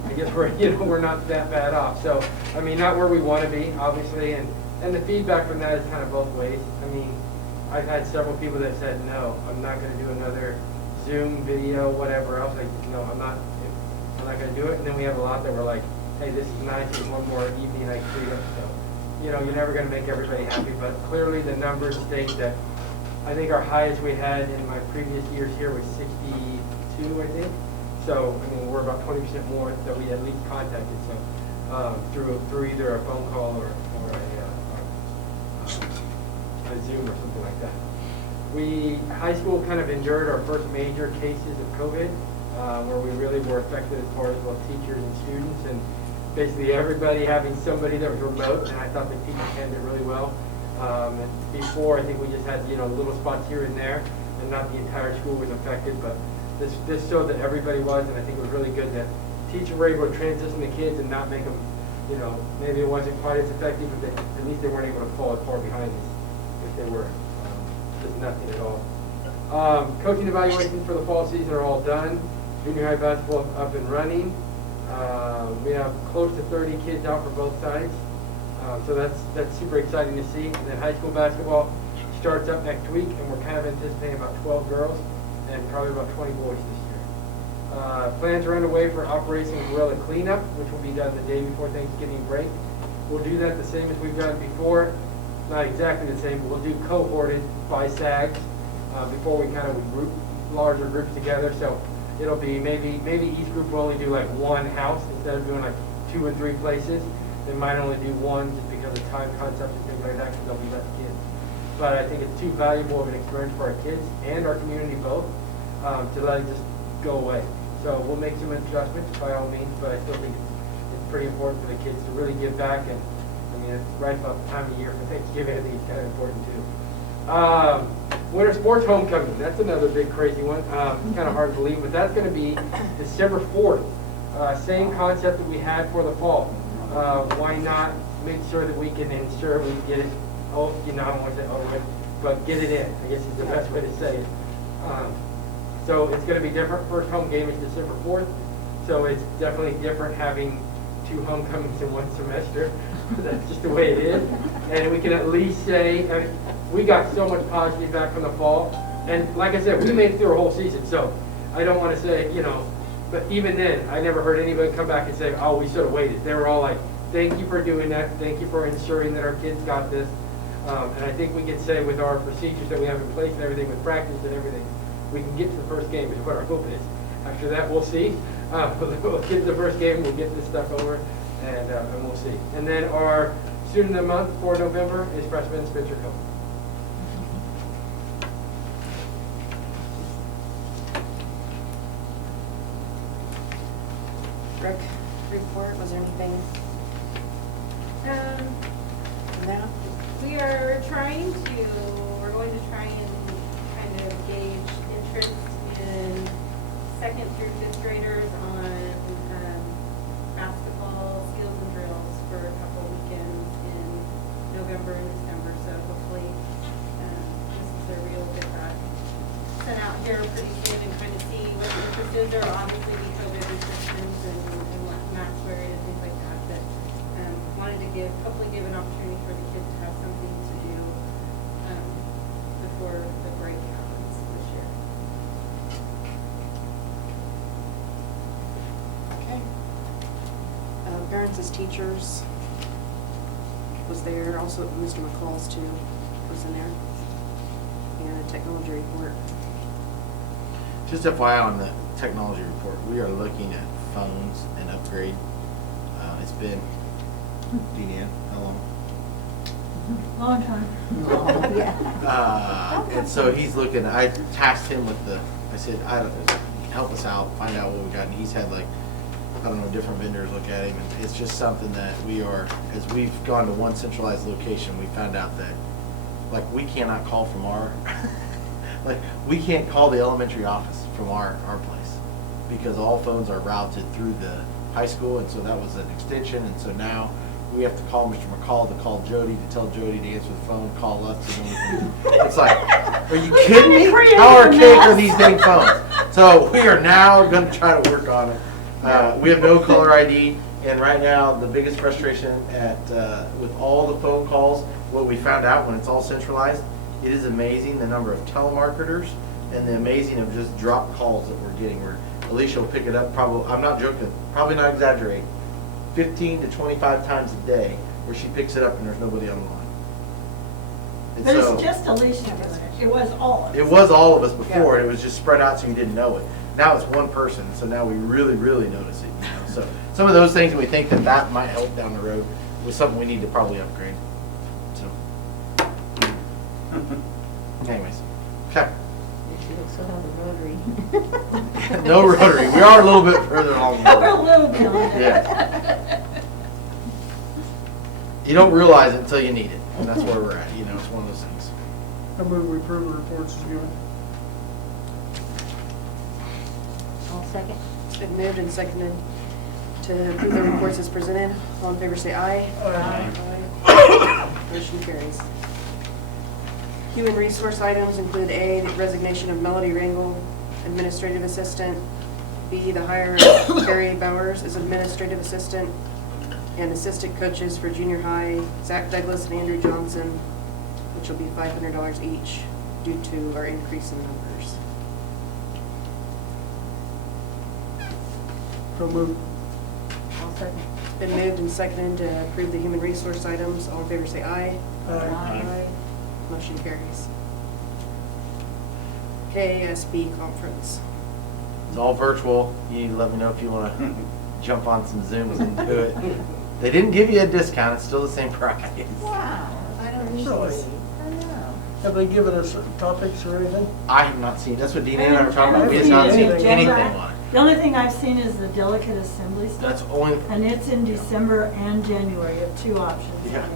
I guess we're not that bad off. So, I mean, not where we want to be, obviously, and the feedback from that is kind of both ways. I mean, I've had several people that said, no, I'm not going to do another Zoom video, whatever else. Like, no, I'm not going to do it. And then we have a lot that were like, hey, this is nice, there's one more evening I can see them. So, you're never going to make everybody happy, but clearly the numbers state that I think our highest we had in my previous years here was 62, I think. So, I mean, we're about 20% more that we at least contacted. So, through either a phone call or a Zoom or something like that. High school kind of endured our first major cases of COVID, where we really were affected as far as both teachers and students, and basically everybody having somebody that was remote, and I thought the teachers handled it really well. And before, I think we just had little spots here and there, and not the entire school was affected, but this showed that everybody was, and I think it was really good that teachers were able to transition the kids and not make them, maybe it wasn't quite as effective, but at least they weren't able to fall as far behind us if they were just nothing at all. Coaching evaluations for the fall season are all done. Junior high basketball up and running. We have close to 30 kids out for both sides. So that's super exciting to see. And then high school basketball starts up next week, and we're kind of anticipating about 12 girls and probably about 20 boys this year. Plans are underway for Operation Gorilla Cleanup, which will be done the day before Thanksgiving break. We'll do that the same as we've done before. Not exactly the same, but we'll do cohorted by SAGs before we kind of group larger groups together. So it'll be maybe each group will only do like one house instead of doing like 2 or 3 places. They might only do one just because of time concept and things like that, because there'll be less kids. But I think it's too valuable of an experience for our kids and our community both to let it just go away. So we'll make some adjustments by all means, but I still think it's pretty important for the kids to really give back. And I mean, it's right about the time of year for Thanksgiving. I think it's kind of important too. Winter sports homecoming, that's another big crazy one. It's kind of hard to believe, but that's going to be December 4th. Same concept that we had for the fall. Why not make sure that we can ensure we get it, I don't want to say over, but get it in, I guess is the best way to say it. So it's going to be different. First home game is December 4th. So it's definitely different having 2 homecomings in one semester. That's just the way it is. And we can at least say, I mean, we got so much positive feedback from the fall. And like I said, we made it through a whole season. So I don't want to say, but even then, I never heard anybody come back and say, oh, we should have waited. They were all like, thank you for doing that. Thank you for ensuring that our kids got this. And I think we can say with our procedures that we have in place and everything, with practice and everything, we can get to the first game is what our hope is. After that, we'll see. We'll get to the first game, we'll get this stuff over, and we'll see. And then our student of the month for November is freshman Spencer Coe. Rick, report, was there anything now? We're going to try and kind of gauge interest in 2nd through 5th graders on basketball skills and drills for a couple weekends in November and December. So hopefully this is a real get that sent out here pretty soon and kind of see what the interest is. There will obviously be COVID restrictions and what mask wearing and things like that. But wanted to hopefully give an opportunity for the kids to have something to do before the break happens this year. Okay. Parents as teachers was there, also Mr. McCall's too was in there, and a technology report. Just FYI on the technology report, we are looking at phones and upgrade. It's been, Deanne, how long? Long time. Yeah. And so he's looking, I tasked him with I said, help us out, find out what we got, and he's had like, I don't know, different vendors look at him, and it's just something that we are, as we've gone to one centralized location, we found out that, like, we cannot call from our, like, we can't call the elementary office from our place, because all phones are routed through the high school, and so that was an extension, and so now we have to call Mr. McCall to call Jody, to tell Jody to answer the phone, call us, and then we can, it's like, are you kidding me? How archaic are these dang phones? So we are now gonna try to work on it. We have no caller ID, and right now, the biggest frustration with all the phone calls, what we found out when it's all centralized, it is amazing the number of telemarketers and the amazing of just drop calls that we're getting, where Alicia will pick it up probably, I'm not joking, probably not exaggerating, 15 to 25 times a day, where she picks it up and there's nobody on the line. And But so- it's just Alicia doing it. It was all of us. It was all of us before, and it was just spread out so you didn't know it. Now it's one person, so now we really, really notice it. You know? So some of those things, we think that might help down the road, was something we need to probably upgrade. So, anyways, okay. You should also have a rotary. No rotary. We are a little bit further along. We're a little bit on it. Yeah. You don't realize it until you need it, and that's where we're at. You know, it's one of those things. I move we approve the reports as given. I'll second. It's been moved and seconded to approve the reports as presented. All in favor say aye. Aye. Motion carries. Human resource items include A, the resignation of Melody Rangel, administrative assistant. B, the hire of Carrie Bowers as administrative assistant, and assistant coaches for junior high, Zach Douglas and Andrew Johnson, which will be $500 each due to our increase in numbers. So moved. I'll second. It's been moved and seconded to approve the human resource items. All in favor say aye. Aye. Motion carries. KSB conference. It's all virtual. You need to let me know if you want to jump on some Zooms and do it. They didn't give you a discount. It's still the same price. Wow, I don't Really? usually. I know. Have they given us topics or anything? I have not seen. That's what Deanna and I were talking about. We have not haven't seen seen anything agenda. on it. The only thing I've seen is the delegate assembly That's stuff, only. and it's in December and January. You have two options. Yeah.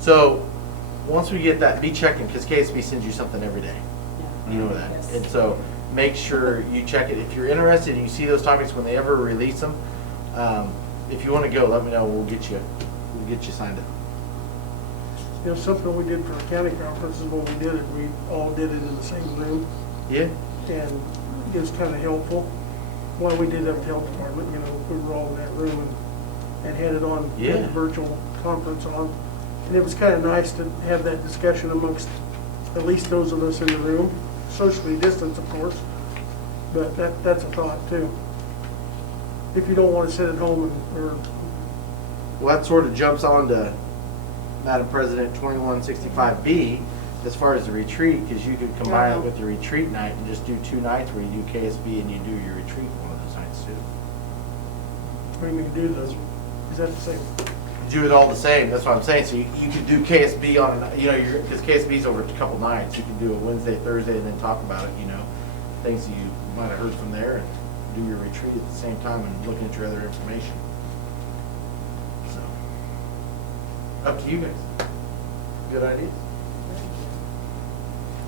So once we get that, be checking, because KSB sends you something every day. You know that. Yes. And so make sure you check it. If you're interested and you see those topics when they ever release them, if you want to go, let me know. We'll get you signed up. You know, something we did for a county conference is when we did it, we all did it in the same room, Yeah. and it was kind of helpful. Well, we did have the health department, you know, we were all in that room and had it on, had Yeah. the virtual conference on. And it was kind of nice to have that discussion amongst at least those of us in the room, socially distanced, of course, but that's a thought too. If you don't want to sit at home or Well, that sort of jumps on to Madam President 2165B as far as the retreat, because you could combine it with the retreat night and just do 2 nights where you do KSB and you do your retreat one of those nights too. we can do those, is that the same? Do it all the same. That's what I'm saying. So you could do KSB on, because KSB's over a couple nights. You can do a Wednesday, Thursday, and then talk about it. Things that you might have heard from there, and do your retreat at the same time and looking at your other information. So up to you guys. Good ideas.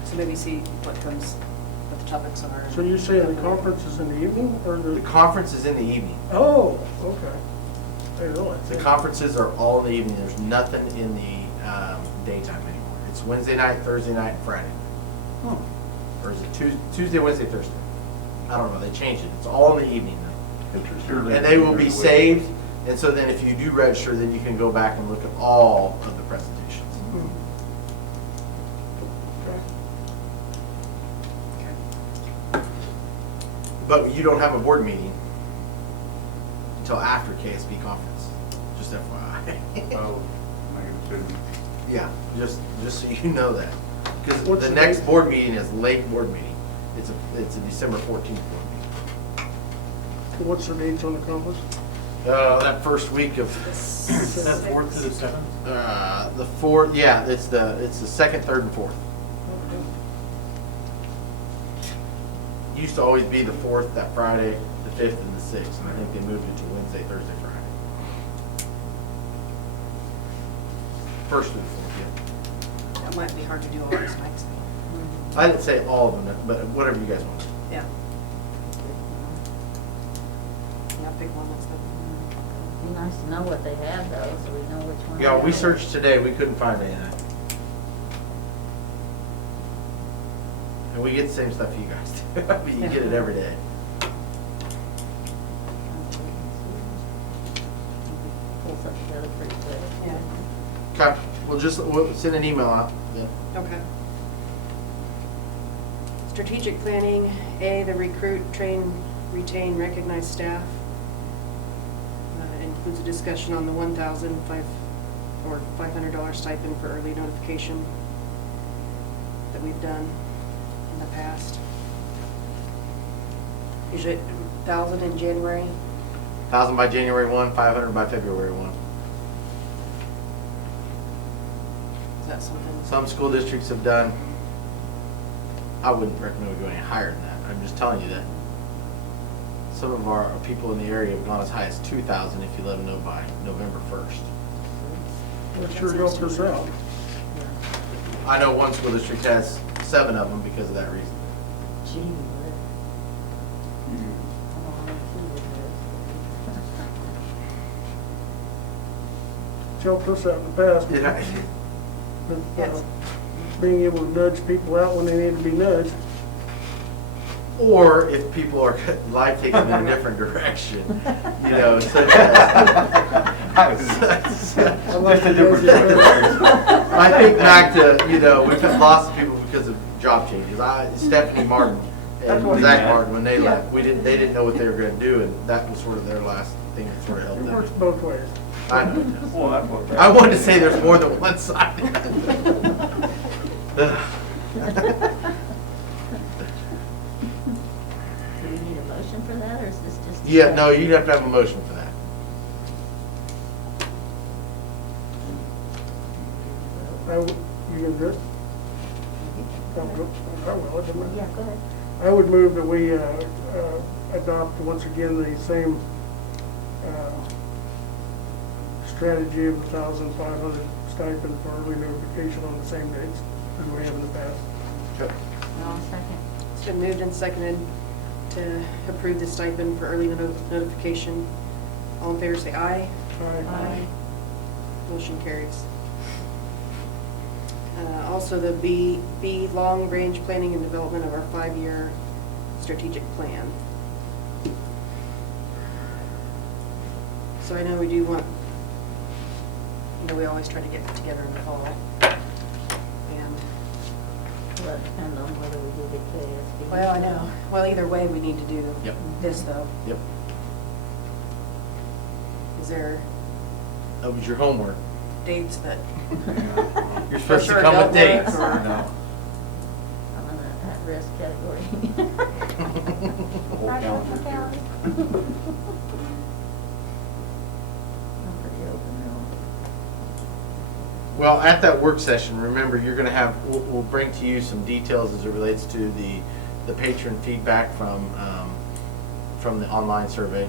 So maybe see what comes, what the topics are. So you're saying the conference is in the evening or The the? conference is in the evening. Oh, okay. I didn't realize The that. conferences are all in the evening. There's nothing in the daytime anymore. It's Wednesday night, Thursday night, and Friday. Oh. Or is it Tuesday, Wednesday, Thursday? I don't know. They changed it. It's all in the evening now. And they will be saved. And so then if you do register, then you can go back and look at all of the presentations. But you don't have a board meeting until after KSB conference, just FYI. Oh, make a decision. Yeah, just so you know that. Because What's the the next date? board meeting is late board meeting. It's a December 14th board meeting. What's the dates on the conference? That first week of, Is that 4th to the 7th? the fourth, yeah, it's the second, third, and fourth. Used to always be the fourth, that Friday, the fifth, and the sixth, and I think they moved it to Wednesday, Thursday, Friday. First through the fourth, yeah. That might be hard to do all those nights. I didn't say all of them, but whatever you guys want. Yeah. Yeah, pick one that's the. Be nice to know what they have though, so we know which one. Yeah, to we go. searched today, we couldn't find anything. And we get the same stuff you guys do. I mean, you get it every day. Pull something together pretty quick. Yeah. Okay, we'll send an email out. Yeah. Okay. Strategic planning, A, the recruit, train, retain, recognize staff. Includes a discussion on the $500 stipend for early notification that we've done in the past. Usually 1,000 in January. 1,000 by January 1, 500 by February 1. Is that something? Some school districts have done, I wouldn't recommend we go any higher than that. I'm just telling you that some of our people in the area have gone as high as 2,000 if you let them know by November 1st. That sure helped us out. I know one school district has 7 of them because of that reason. Gee, whiz. I don't know how many kids It's helped us out in the past. Yeah. But, Yes. being able to nudge people out when they need to be nudged. Or if people are, life takes them in a different direction, you know, such as. Just a different direction. I think back to, you know, we've had lots of people because of job changes. Stephanie Martin That's what and he Zach meant. Martin, when they left, they didn't know what they were gonna do, and that was sort of their last thing that sort of helped It works them. both ways. I know. Well, that's what. I wanted to say there's more than one side. Do we need a motion for that, or is this just? Yeah, no, you'd have to have a motion for that. You can do it? I will, it doesn't matter. Yeah, go ahead. I would move that we adopt once again the same strategy of 1,500 stipend for early notification on the same dates as we have in the past. Okay. I'll second. It's been moved and seconded to approve the stipend for early notification. All in favor say aye. Aye. Motion carries. Also, the B, long-range planning and development of our 5-year strategic plan. So I know we do want, you know, we always try to get together in the fall. And, Well, it depends on whether we do get KSB. well, I know. Well, either way, we need to do Yep. this, though. Yep. Is there That was your homework. dates that? You're supposed to sure come don't with dates. work, or- No. I'm in the at-risk category. The whole calendar. I'm pretty open now. Well, at that work session, remember, you're gonna have, we'll bring to you some details as it relates to the patron feedback from the online survey.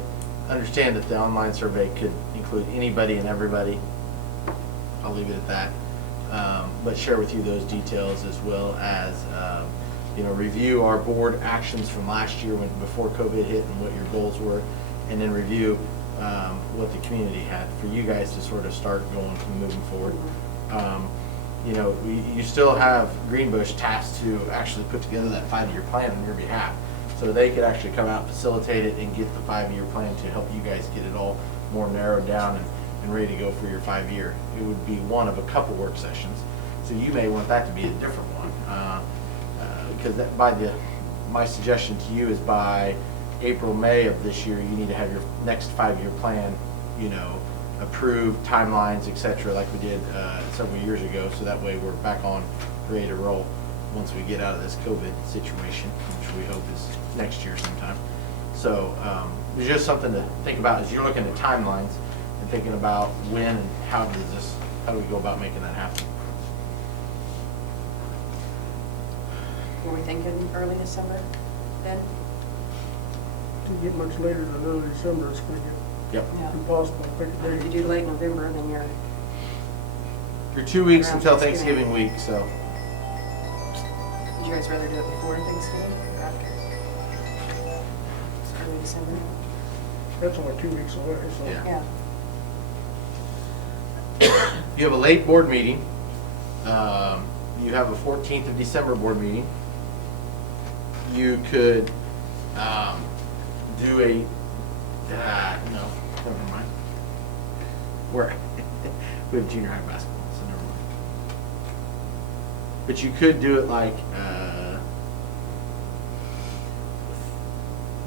Understand that the online survey could include anybody and everybody. I'll leave it at that. But share with you those details as well as, you know, review our board actions from last year before COVID hit and what your goals were, and then review what the community had for you guys to sort of start going and moving forward. You know, you still have Greenbush tasked to actually put together that 5-year plan on your behalf. So they could actually come out, facilitate it, and get the 5-year plan to help you guys get it all more narrowed down and ready to go for your 5-year. It would be one of a couple work sessions. So you may want that to be a different one. Because my suggestion to you is by April, May of this year, you need to have your next 5-year plan, approved, timelines, et cetera, like we did several years ago. So that way we're back on ready to roll once we get out of this COVID situation, which we hope is next year sometime. So there's just something to think about as you're looking at timelines and thinking about when and how do we go about making that happen. Were we thinking early December then? To get much later than early December, it's gonna Yep. Yeah. get impossible to pick a If you date. do late November, then You're 2 weeks Around until Thanksgiving. Thanksgiving week, so would you guys rather do it before Thanksgiving or after? It's early December. That's only 2 weeks away, so. Yeah. Yeah. you have a late board meeting. You have a 14th of December board meeting. You could do a, no, never mind. We have junior high basketball, so never mind. But you could do it like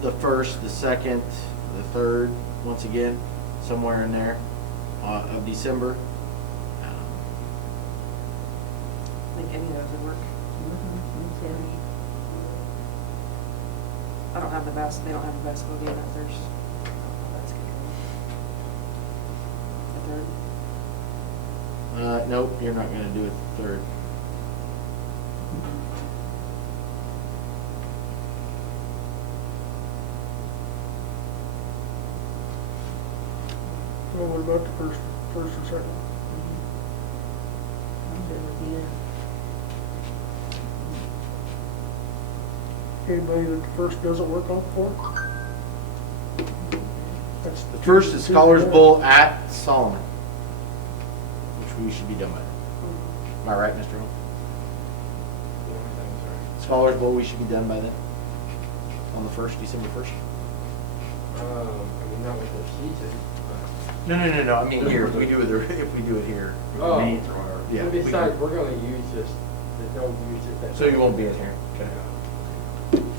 the 1st, the 2nd, the 3rd, once again, somewhere in there of December. I think any of those would work. Me too. I don't have they don't have the basketball game that Thursday. Oh, that's good. The 3rd? Nope, you're not gonna do it the 3rd. Well, what about the first or second? I'm good with you. Anybody that the first doesn't work on for? That's The 1st is Scholars Bowl at Solomon, which we should be done by then. Am I right, Mr. Holmes? Scholars Bowl, we should be done by then? On the 1st, December 1st? I mean, not with the season. No, I mean here, if we do it here. Oh. Yeah. And we besides, can- we're gonna use this, don't use it. So you won't be in here? Okay.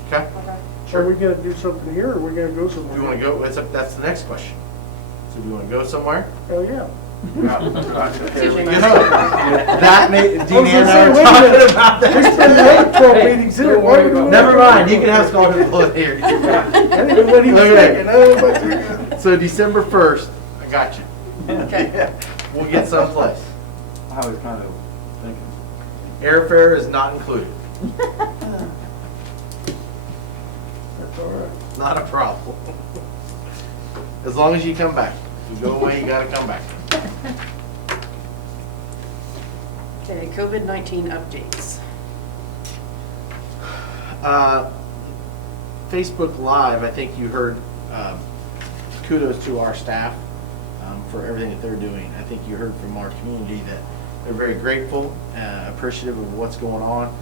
Okay? Okay. Are we gonna do something here, or are we gonna go somewhere? Do you wanna go, that's the next question. So do you wanna go somewhere? Hell, yeah. That may, Deanna and I were wait a talking minute. about We that. spent another 12 meetings here. don't Why worry would we about it. Never mind, you can have Scholars Bowl here. I didn't know what he was Okay. thinking. I don't know about you. So December 1st, I got you. Okay. We'll get someplace. I was kind of thinking. Airfare is not included. That's all right. Not a problem. As long as you come back. If you go away, you gotta come back. Okay, COVID-19 updates. Facebook Live, I think you heard, kudos to our staff for everything that they're doing. I think you heard from our community that they're very grateful, appreciative of what's going on.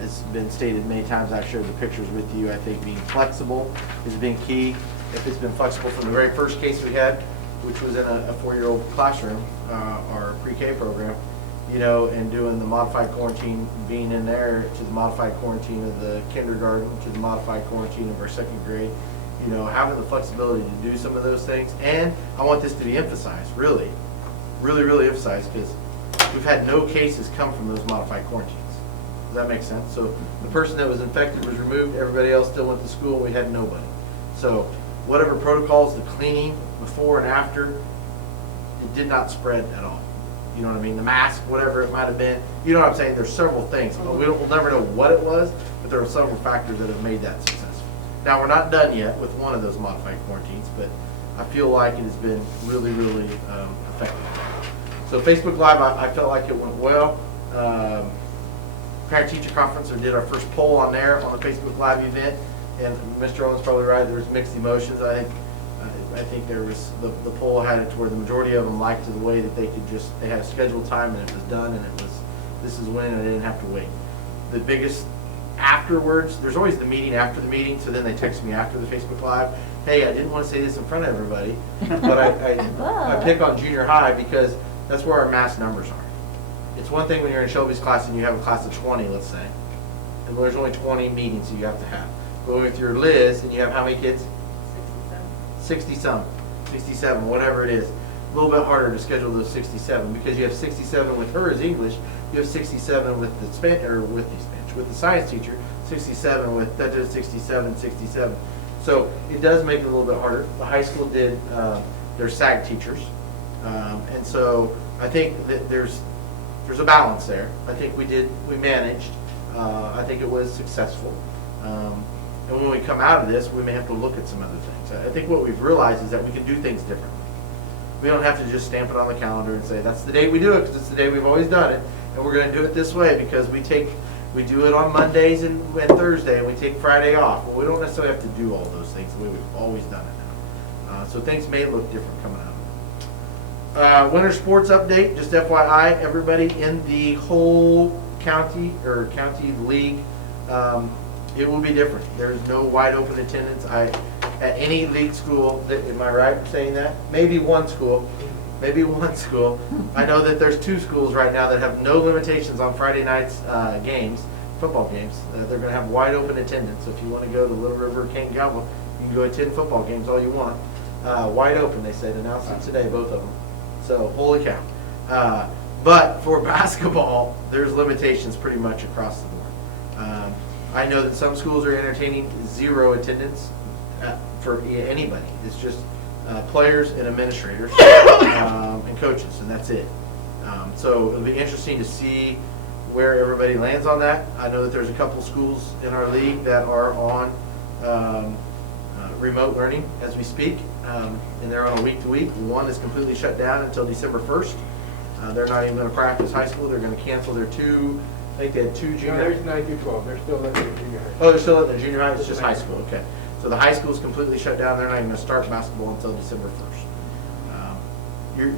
It's been stated many times, I've shared the pictures with you, I think being flexible has been key. If it's been flexible from the very first case we had, which was in a 4-year-old classroom, our pre-K program, and doing the modified quarantine, being in there, to the modified quarantine of the kindergarten, to the modified quarantine of our 2nd grade, having the flexibility to do some of those things. And I want this to be emphasized, really emphasized, because we've had no cases come from those modified quarantines. Does that make sense? So the person that was infected was removed, everybody else still went to school, and we had nobody. So whatever protocols, the cleaning before and after, it did not spread at all. You know what I mean? The mask, whatever it might have been. You know what I'm saying? There's several things. But we'll never know what it was, but there are several factors that have made that successful. Now, we're not done yet with one of those modified quarantines, but I feel like it has been really effective. So Facebook Live, I felt like it went well. Parent-teacher conference, or did our first poll on there on the Facebook Live event, and Mr. Owen's probably right, there was mixed emotions. I think there was, the poll had it to where the majority of them liked the way that they had a scheduled time and it was done, and it was, this is when, and they didn't have to wait. The biggest afterwards, there's always the meeting after the meeting, so then they text me after the Facebook Live, hey, I didn't want to say this in front of everybody, but I pick on junior high because that's where our mass numbers are. It's one thing when you're in Shelby's class and you have a class of 20, let's say, and there's only 20 meetings you have to have. But if you're Liz and you have how many kids? 67, whatever it is. A little bit harder to schedule those 67 because you have 67 with her as English, you have 67 with with the science teacher, 67 with that does 67. So it does make it a little bit harder. The high school did their SAG teachers, and so I think that there's a balance there. I think we managed. I think it was successful. And when we come out of this, we may have to look at some other things. I think what we've realized is that we can do things differently. We don't have to just stamp it on the calendar and say, that's the day we do it, because it's the day we've always done it, and we're going to do it this way because we do it on Mondays and Thursday, and we take Friday off. Well, we don't necessarily have to do all those things the way we've always done it now. So things may look different coming out of it. Winter sports update, just FYI, everybody in the whole county league, it will be different. There's no wide open attendance. At any league school, am I right in saying that? Maybe one school. I know that there's 2 schools right now that have no limitations on Friday nights football games. They're going to have wide open attendance. So if you want to go to Little River, Canton, Galvin, you can go attend football games all you want. Wide open, they said, announced it today, both of them. So holy cow. But for basketball, there's limitations pretty much across the board. I know that some schools are entertaining 0 attendance for anybody. It's just players and administrators and coaches, and that's it. So it'll be interesting to see where everybody lands on that. I know that there's a couple schools in our league that are on remote learning as we speak, and they're on a week-to-week. One is completely shut down until December 1st. They're not even going to practice high school. They're going to cancel their 2. I think they had 2 junior. No, there's 9 through 12. They're still letting their junior high. Oh, they're still letting their junior high. It's just high school. Okay. So the high school is completely shut down. They're not even going to start basketball until December 1st.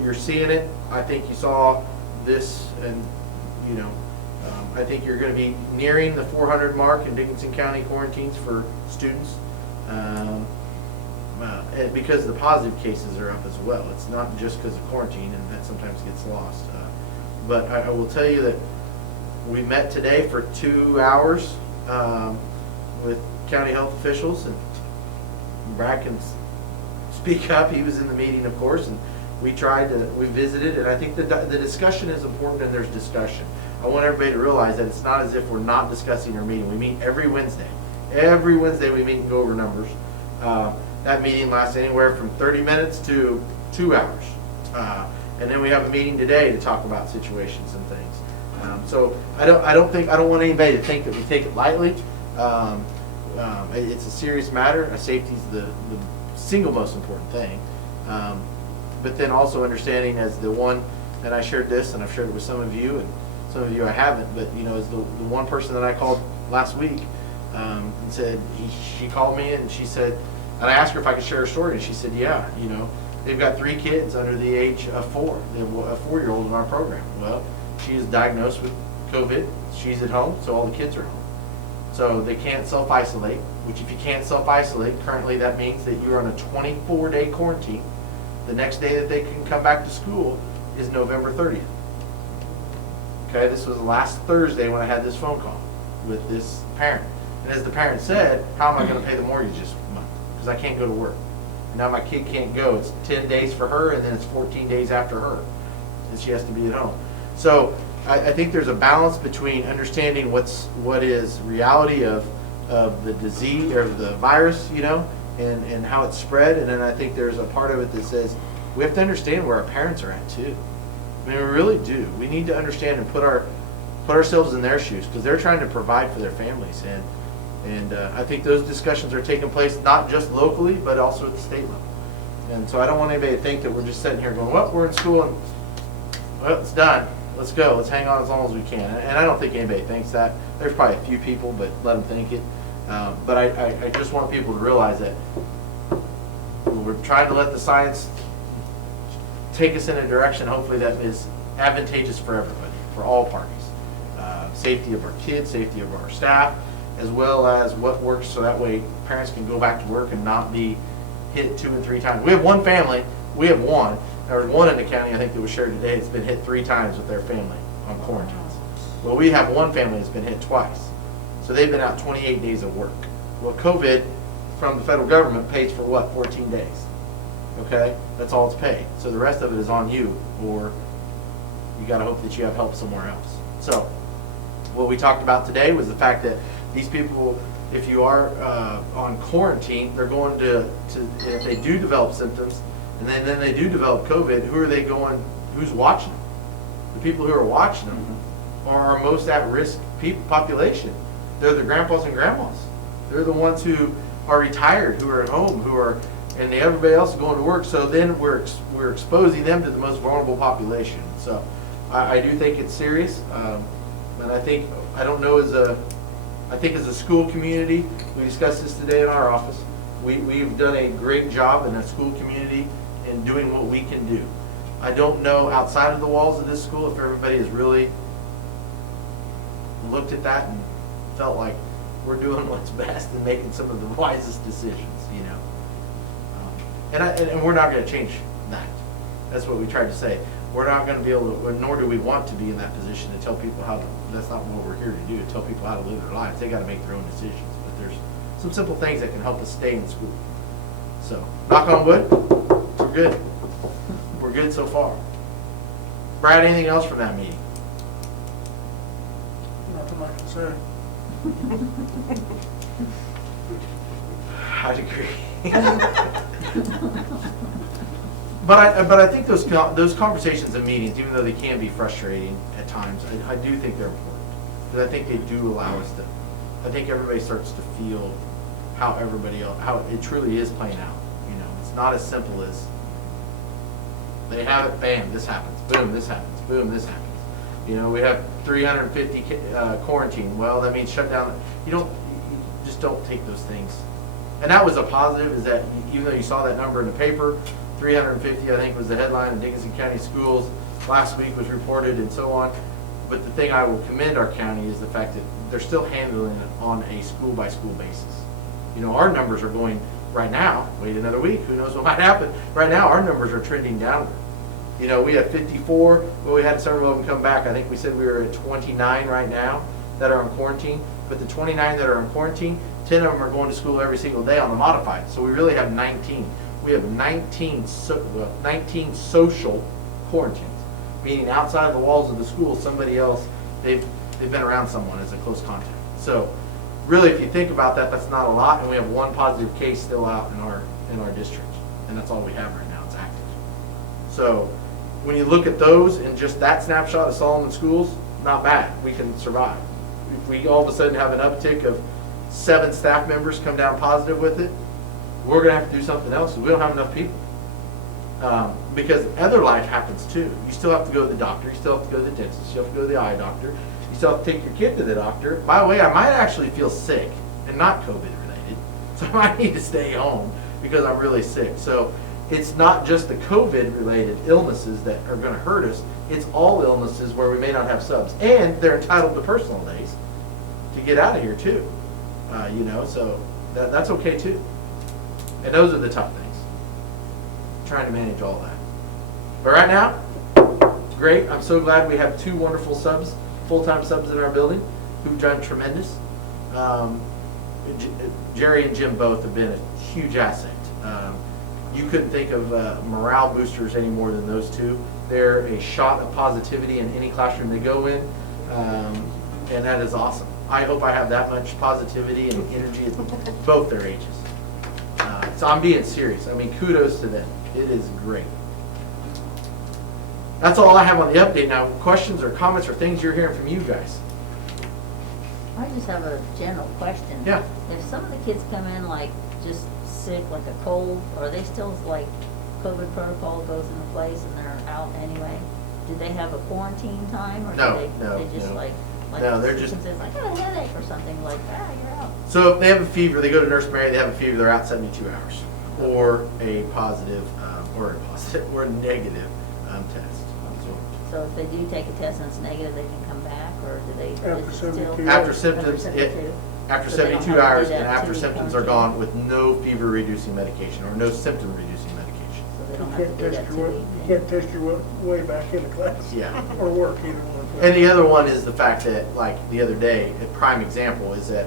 You're seeing it. I think you saw this, and I think you're going to be nearing the 400 mark in Dickinson County quarantines for students, and because the positive cases are up as well. It's not just because of quarantine, and that sometimes gets lost. But I will tell you that we met today for 2 hours with county health officials, and Brad can speak up. He was in the meeting, of course, and we visited, and I think the discussion is important, and there's discussion. I want everybody to realize that it's not as if we're not discussing our meeting. We meet every Wednesday. Every Wednesday we meet and go over numbers. That meeting lasts anywhere from 30 minutes to 2 hours. And then we have a meeting today to talk about situations and things. So I don't want anybody to think that we take it lightly. It's a serious matter. Safety is the single most important thing. But then also understanding as the one, and I shared this, and I've shared it with some of you, and some of you I haven't, but as the one person that I called last week, and said, she called me and she said, and I asked her if I could share her story, and she said, yeah, they've got 3 kids under the age of 4. They have a 4-year-old in our program. Well, she is diagnosed with COVID. She's at home, so all the kids are home. So they can't self-isolate, which if you can't self-isolate, currently that means that you're on a 24-day quarantine. The next day that they can come back to school is November 30th. Okay, this was last Thursday when I had this phone call with this parent. And as the parent said, how am I going to pay the mortgage this month? Because I can't go to work. And now my kid can't go. It's 10 days for her, and then it's 14 days after her. And she has to be at home. So I think there's a balance between understanding what is reality of the disease or the virus, and how it's spread. And then I think there's a part of it that says we have to understand where our parents are at too. I mean, we really do. We need to understand and put ourselves in their shoes, because they're trying to provide for their families. And I think those discussions are taking place not just locally, but also at the state level. And so I don't want anybody to think that we're just sitting here going, well, we're in school and, well, it's done. Let's go. Let's hang on as long as we can. And I don't think anybody thinks that. There's probably a few people, but let them think it. But I just want people to realize that we're trying to let the science take us in a direction, hopefully, that is advantageous for everybody, for all parties. Safety of our kids, safety of our staff, as well as what works so that way parents can go back to work and not be hit 2 and 3 times. We have one family, there's one in the county I think that was shared today, that's been hit 3 times with their family on quarantines. Well, we have one family that's been hit twice. So they've been out 28 days of work. Well, COVID from the federal government pays for what? 14 days. Okay? That's all it's paid. So the rest of it is on you, or you got to hope that you have help somewhere else. So what we talked about today was the fact that these people, if you are on quarantine, they're going to if they do develop symptoms and then they do develop COVID, who's watching them? The people who are watching them are our most at-risk population. They're the grandpas and grandmas. They're the ones who are retired, who are at home, and everybody else is going to work. So then we're exposing them to the most vulnerable population. So I do think it's serious, and I think as a school community, we discussed this today in our office. We've done a great job in the school community in doing what we can do. I don't know outside of the walls of this school if everybody has really looked at that and felt like we're doing what's best and making some of the wisest decisions, you know. And we're not going to change that. That's what we tried to say. We're not going to be able to, nor do we want to be in that position to tell people that's not what we're here to do, to tell people how to live their lives. They got to make their own decisions. But there's some simple things that can help us stay in school. So, knock on wood, we're good. We're good so far. Brad, anything else from that meeting? Nothing I can say. I'd agree. But I think those conversations and meetings, even though they can be frustrating at times, I do think they're important. Because I think they do allow us to, I think everybody starts to feel how it truly is playing out. You know, it's not as simple as they have it, bam, this happens, boom, this happens, boom, this happens. You know, we have 350 quarantine. Well, that means shut down. You just don't take those things. And that was a positive, is that even though you saw that number in the paper, 350, I think, was the headline in Dickinson County schools last week was reported and so on. But the thing I will commend our county is the fact that they're still handling it on a school-by-school basis. You know, our numbers are going right now, wait another week, who knows what might happen. Right now, our numbers are trending downward. You know, we have 54, well, we had several of them come back. I think we said we were at 29 right now that are on quarantine. But the 29 that are on quarantine, 10 of them are going to school every single day on the modified. So we really have 19. We have 19 social quarantines, meaning outside of the walls of the school, somebody else, they've been around someone as a close contact. So really, if you think about that, that's not a lot, and we have one positive case still out in our district, and that's all we have right now. It's active. So when you look at those and just that snapshot of Solomon schools, not bad. We can survive. If we all of a sudden have an uptick of 7 staff members come down positive with it, we're going to have to do something else because we don't have enough people. Because other life happens too. You still have to go to the doctor. You still have to go to the dentist. You have to go to the eye doctor. You still have to take your kid to the doctor. By the way, I might actually feel sick and not COVID related. So I might need to stay home because I'm really sick. So it's not just the COVID related illnesses that are going to hurt us. It's all illnesses where we may not have subs. And they're entitled to personal days to get out of here too. You know, so that's okay too. And those are the tough things. Trying to manage all that. But right now, great. I'm so glad we have 2 wonderful subs, full-time subs in our building who've done tremendous. Jerry and Jim both have been a huge asset. You couldn't think of morale boosters any more than those 2. They're a shot of positivity in any classroom they go in, and that is awesome. I hope I have that much positivity and energy at both their ages. So I'm being serious. I mean, kudos to them. It is great. That's all I have on the update. Now, questions or comments or things you're hearing from you guys? I just have a general question. Yeah. If some of the kids come in like just sick, like a cold, are they still like COVID protocol goes into place and they're out anyway? Do they have a quarantine time, or No, do they just no. like No, they're just says, I got a headache or something, like you're out. So if they have a fever, they go to Nurse Mary. They have a fever, they're out 72 hours, or a positive or a negative test. So if they do take a test and it's negative, they can come back, or do they? After 72. After symptoms, After So they don't 72 have to do hours that and after 2-week symptoms are quarantine. gone with no fever-reducing medication or no symptom-reducing medication. So they You don't have can't to do test that your way, 2-week you thing. can't test your way back into class. Yeah. Or work, either one. And the other one is the fact that, like the other day, a prime example is that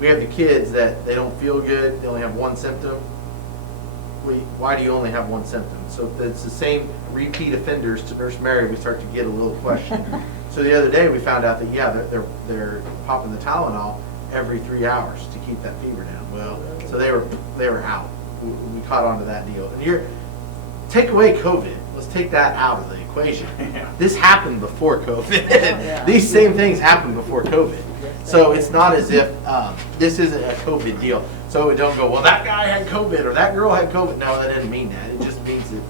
we have the kids that they don't feel good, they only have one symptom. Why do you only have one symptom? So if it's the same repeat offenders to Nurse Mary, we start to get a little question. So the other day, we found out that, yeah, they're popping the Tylenol every 3 hours to keep that fever down. Well, so they were out. We caught on to that deal. And take away COVID. Let's take that out of the equation. This happened before COVID. Yeah. These same things happened before COVID. So it's not as if this isn't a COVID deal. So it don't go, well, that guy had COVID or that girl had COVID. No, that doesn't mean that. It just means that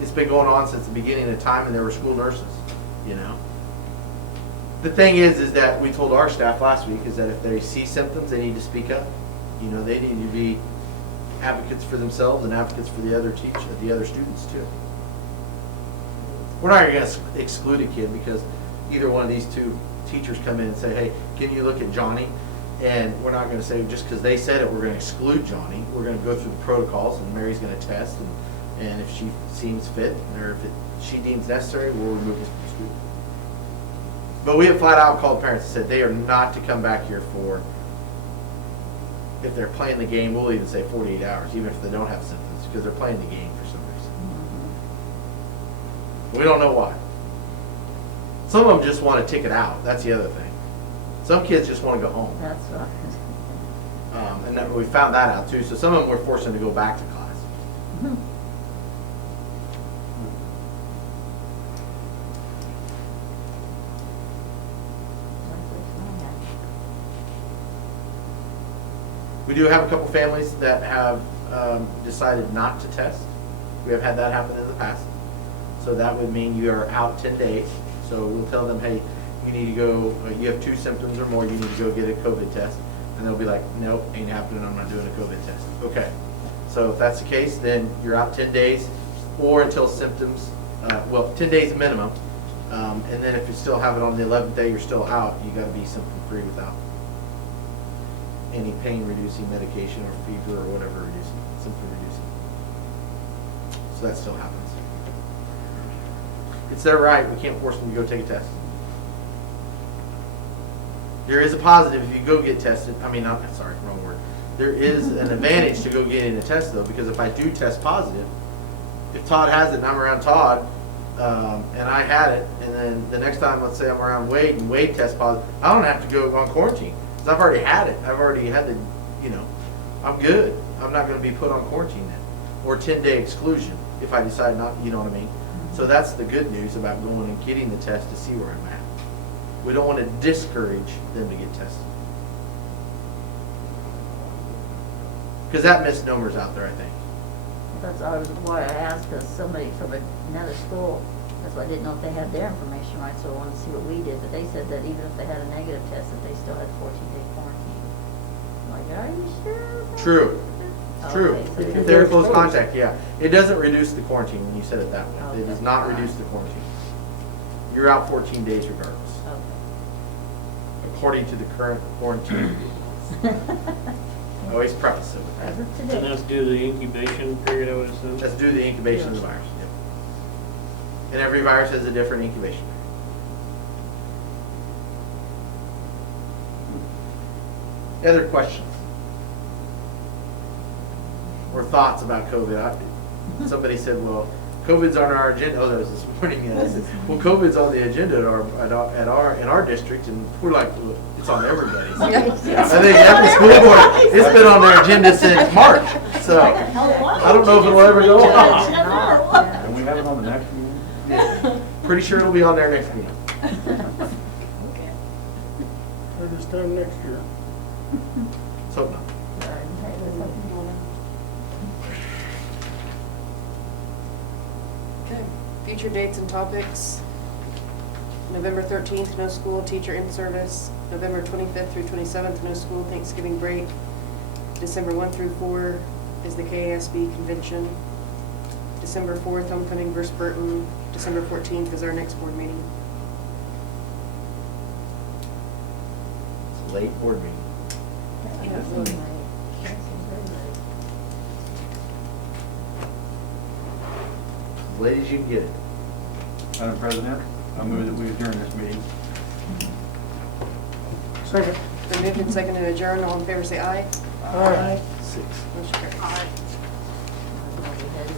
it's been going on since the beginning of time and there were school nurses, you know. The thing is that we told our staff last week is that if they see symptoms, they need to speak up. You know, they need to be advocates for themselves and advocates for the other students too. We're not going to exclude a kid because either one of these two teachers come in and say, hey, can you look at Johnny? And we're not going to say just because they said it, we're going to exclude Johnny. We're going to go through the protocols and Mary's going to test. And if she seems fit or if she deems necessary, we'll remove him from the school. But we have flat out called parents and said they are not to come back here for, if they're playing the game, we'll even say 48 hours, even if they don't have symptoms, because they're playing the game for some reason. We don't know why. Some of them just want to tick it out. That's the other thing. Some kids just want to go home. That's right. And that, we found that out too. So some of them we're forcing to go back to class. We do have a couple families that have decided not to test. We have had that happen in the past. So that would mean you are out 10 days. So we'll tell them, hey, you need to go, you have 2 symptoms or more, you need to go get a COVID test. And they'll be like, nope, ain't happening, I'm not doing a COVID test. Okay. So if that's the case, then you're out 10 days or until symptoms, 10 days minimum. And then if you still have it on the 11th day, you're still out, you gotta be symptom free without any pain reducing medication or fever or whatever reducing, symptom reducing. So that still happens. It's their right, we can't force them to go take a test. There is a positive if you go get tested. I mean, sorry, wrong word. There is an advantage to go getting a test though, because if I do test positive, if Todd has it and I'm around Todd, and I had it, and then the next time, let's say I'm around Wade and Wade tests positive, I don't have to go on quarantine because I've already had it. I've already had the, I'm good. I'm not going to be put on quarantine then, or 10-day exclusion if I decide not. You know what I mean? So that's the good news about going and getting the test to see where I'm at. We don't want to discourage them to get tested. Because that misnomer's out there, I think. That's why I asked, because somebody from another school, that's why I didn't know if they had their information right, so I wanted to see what we did. But they said that even if they had a negative test, that they still had 14-day quarantine. I'm like, are you sure? True. True. Okay, so If they're close contact, yeah. It doesn't reduce the quarantine when you said it that way. It Okay. does not reduce the quarantine. You're out 14 days regardless, Okay. according to the current quarantine rules. I always preface it with As that. of And today. that's due to the incubation period, I would assume? That's due to the incubation of the virus. Yep. And every virus has a different incubation period. Other questions? Or thoughts about COVID? Somebody said, well, COVID's on our agenda. Oh, that was this morning. I said, well, COVID's on the agenda in our district, and we're like, well, it's on everybody's. I think every school board, it's been on their agenda since March. So I don't know if it'll ever go off. And we have it on the next meeting? Pretty sure it'll be on their next meeting. Or this time next year. Let's hope not. Okay, future dates and topics. November 13th, no school, teacher in service. November 25th through 27th, no school, Thanksgiving break. December 1 through 4 is the KASB convention. December 4th, homecoming versus Burton. December 14th is our next board meeting. late board meeting. Yeah, it was late. Yes, it was very late. As late as you can get it. Madam President, I move that we adjourn this meeting. Second. Been moved and seconded to adjourn. All in favor say aye. Aye. Six. Motion carries. I thought we had to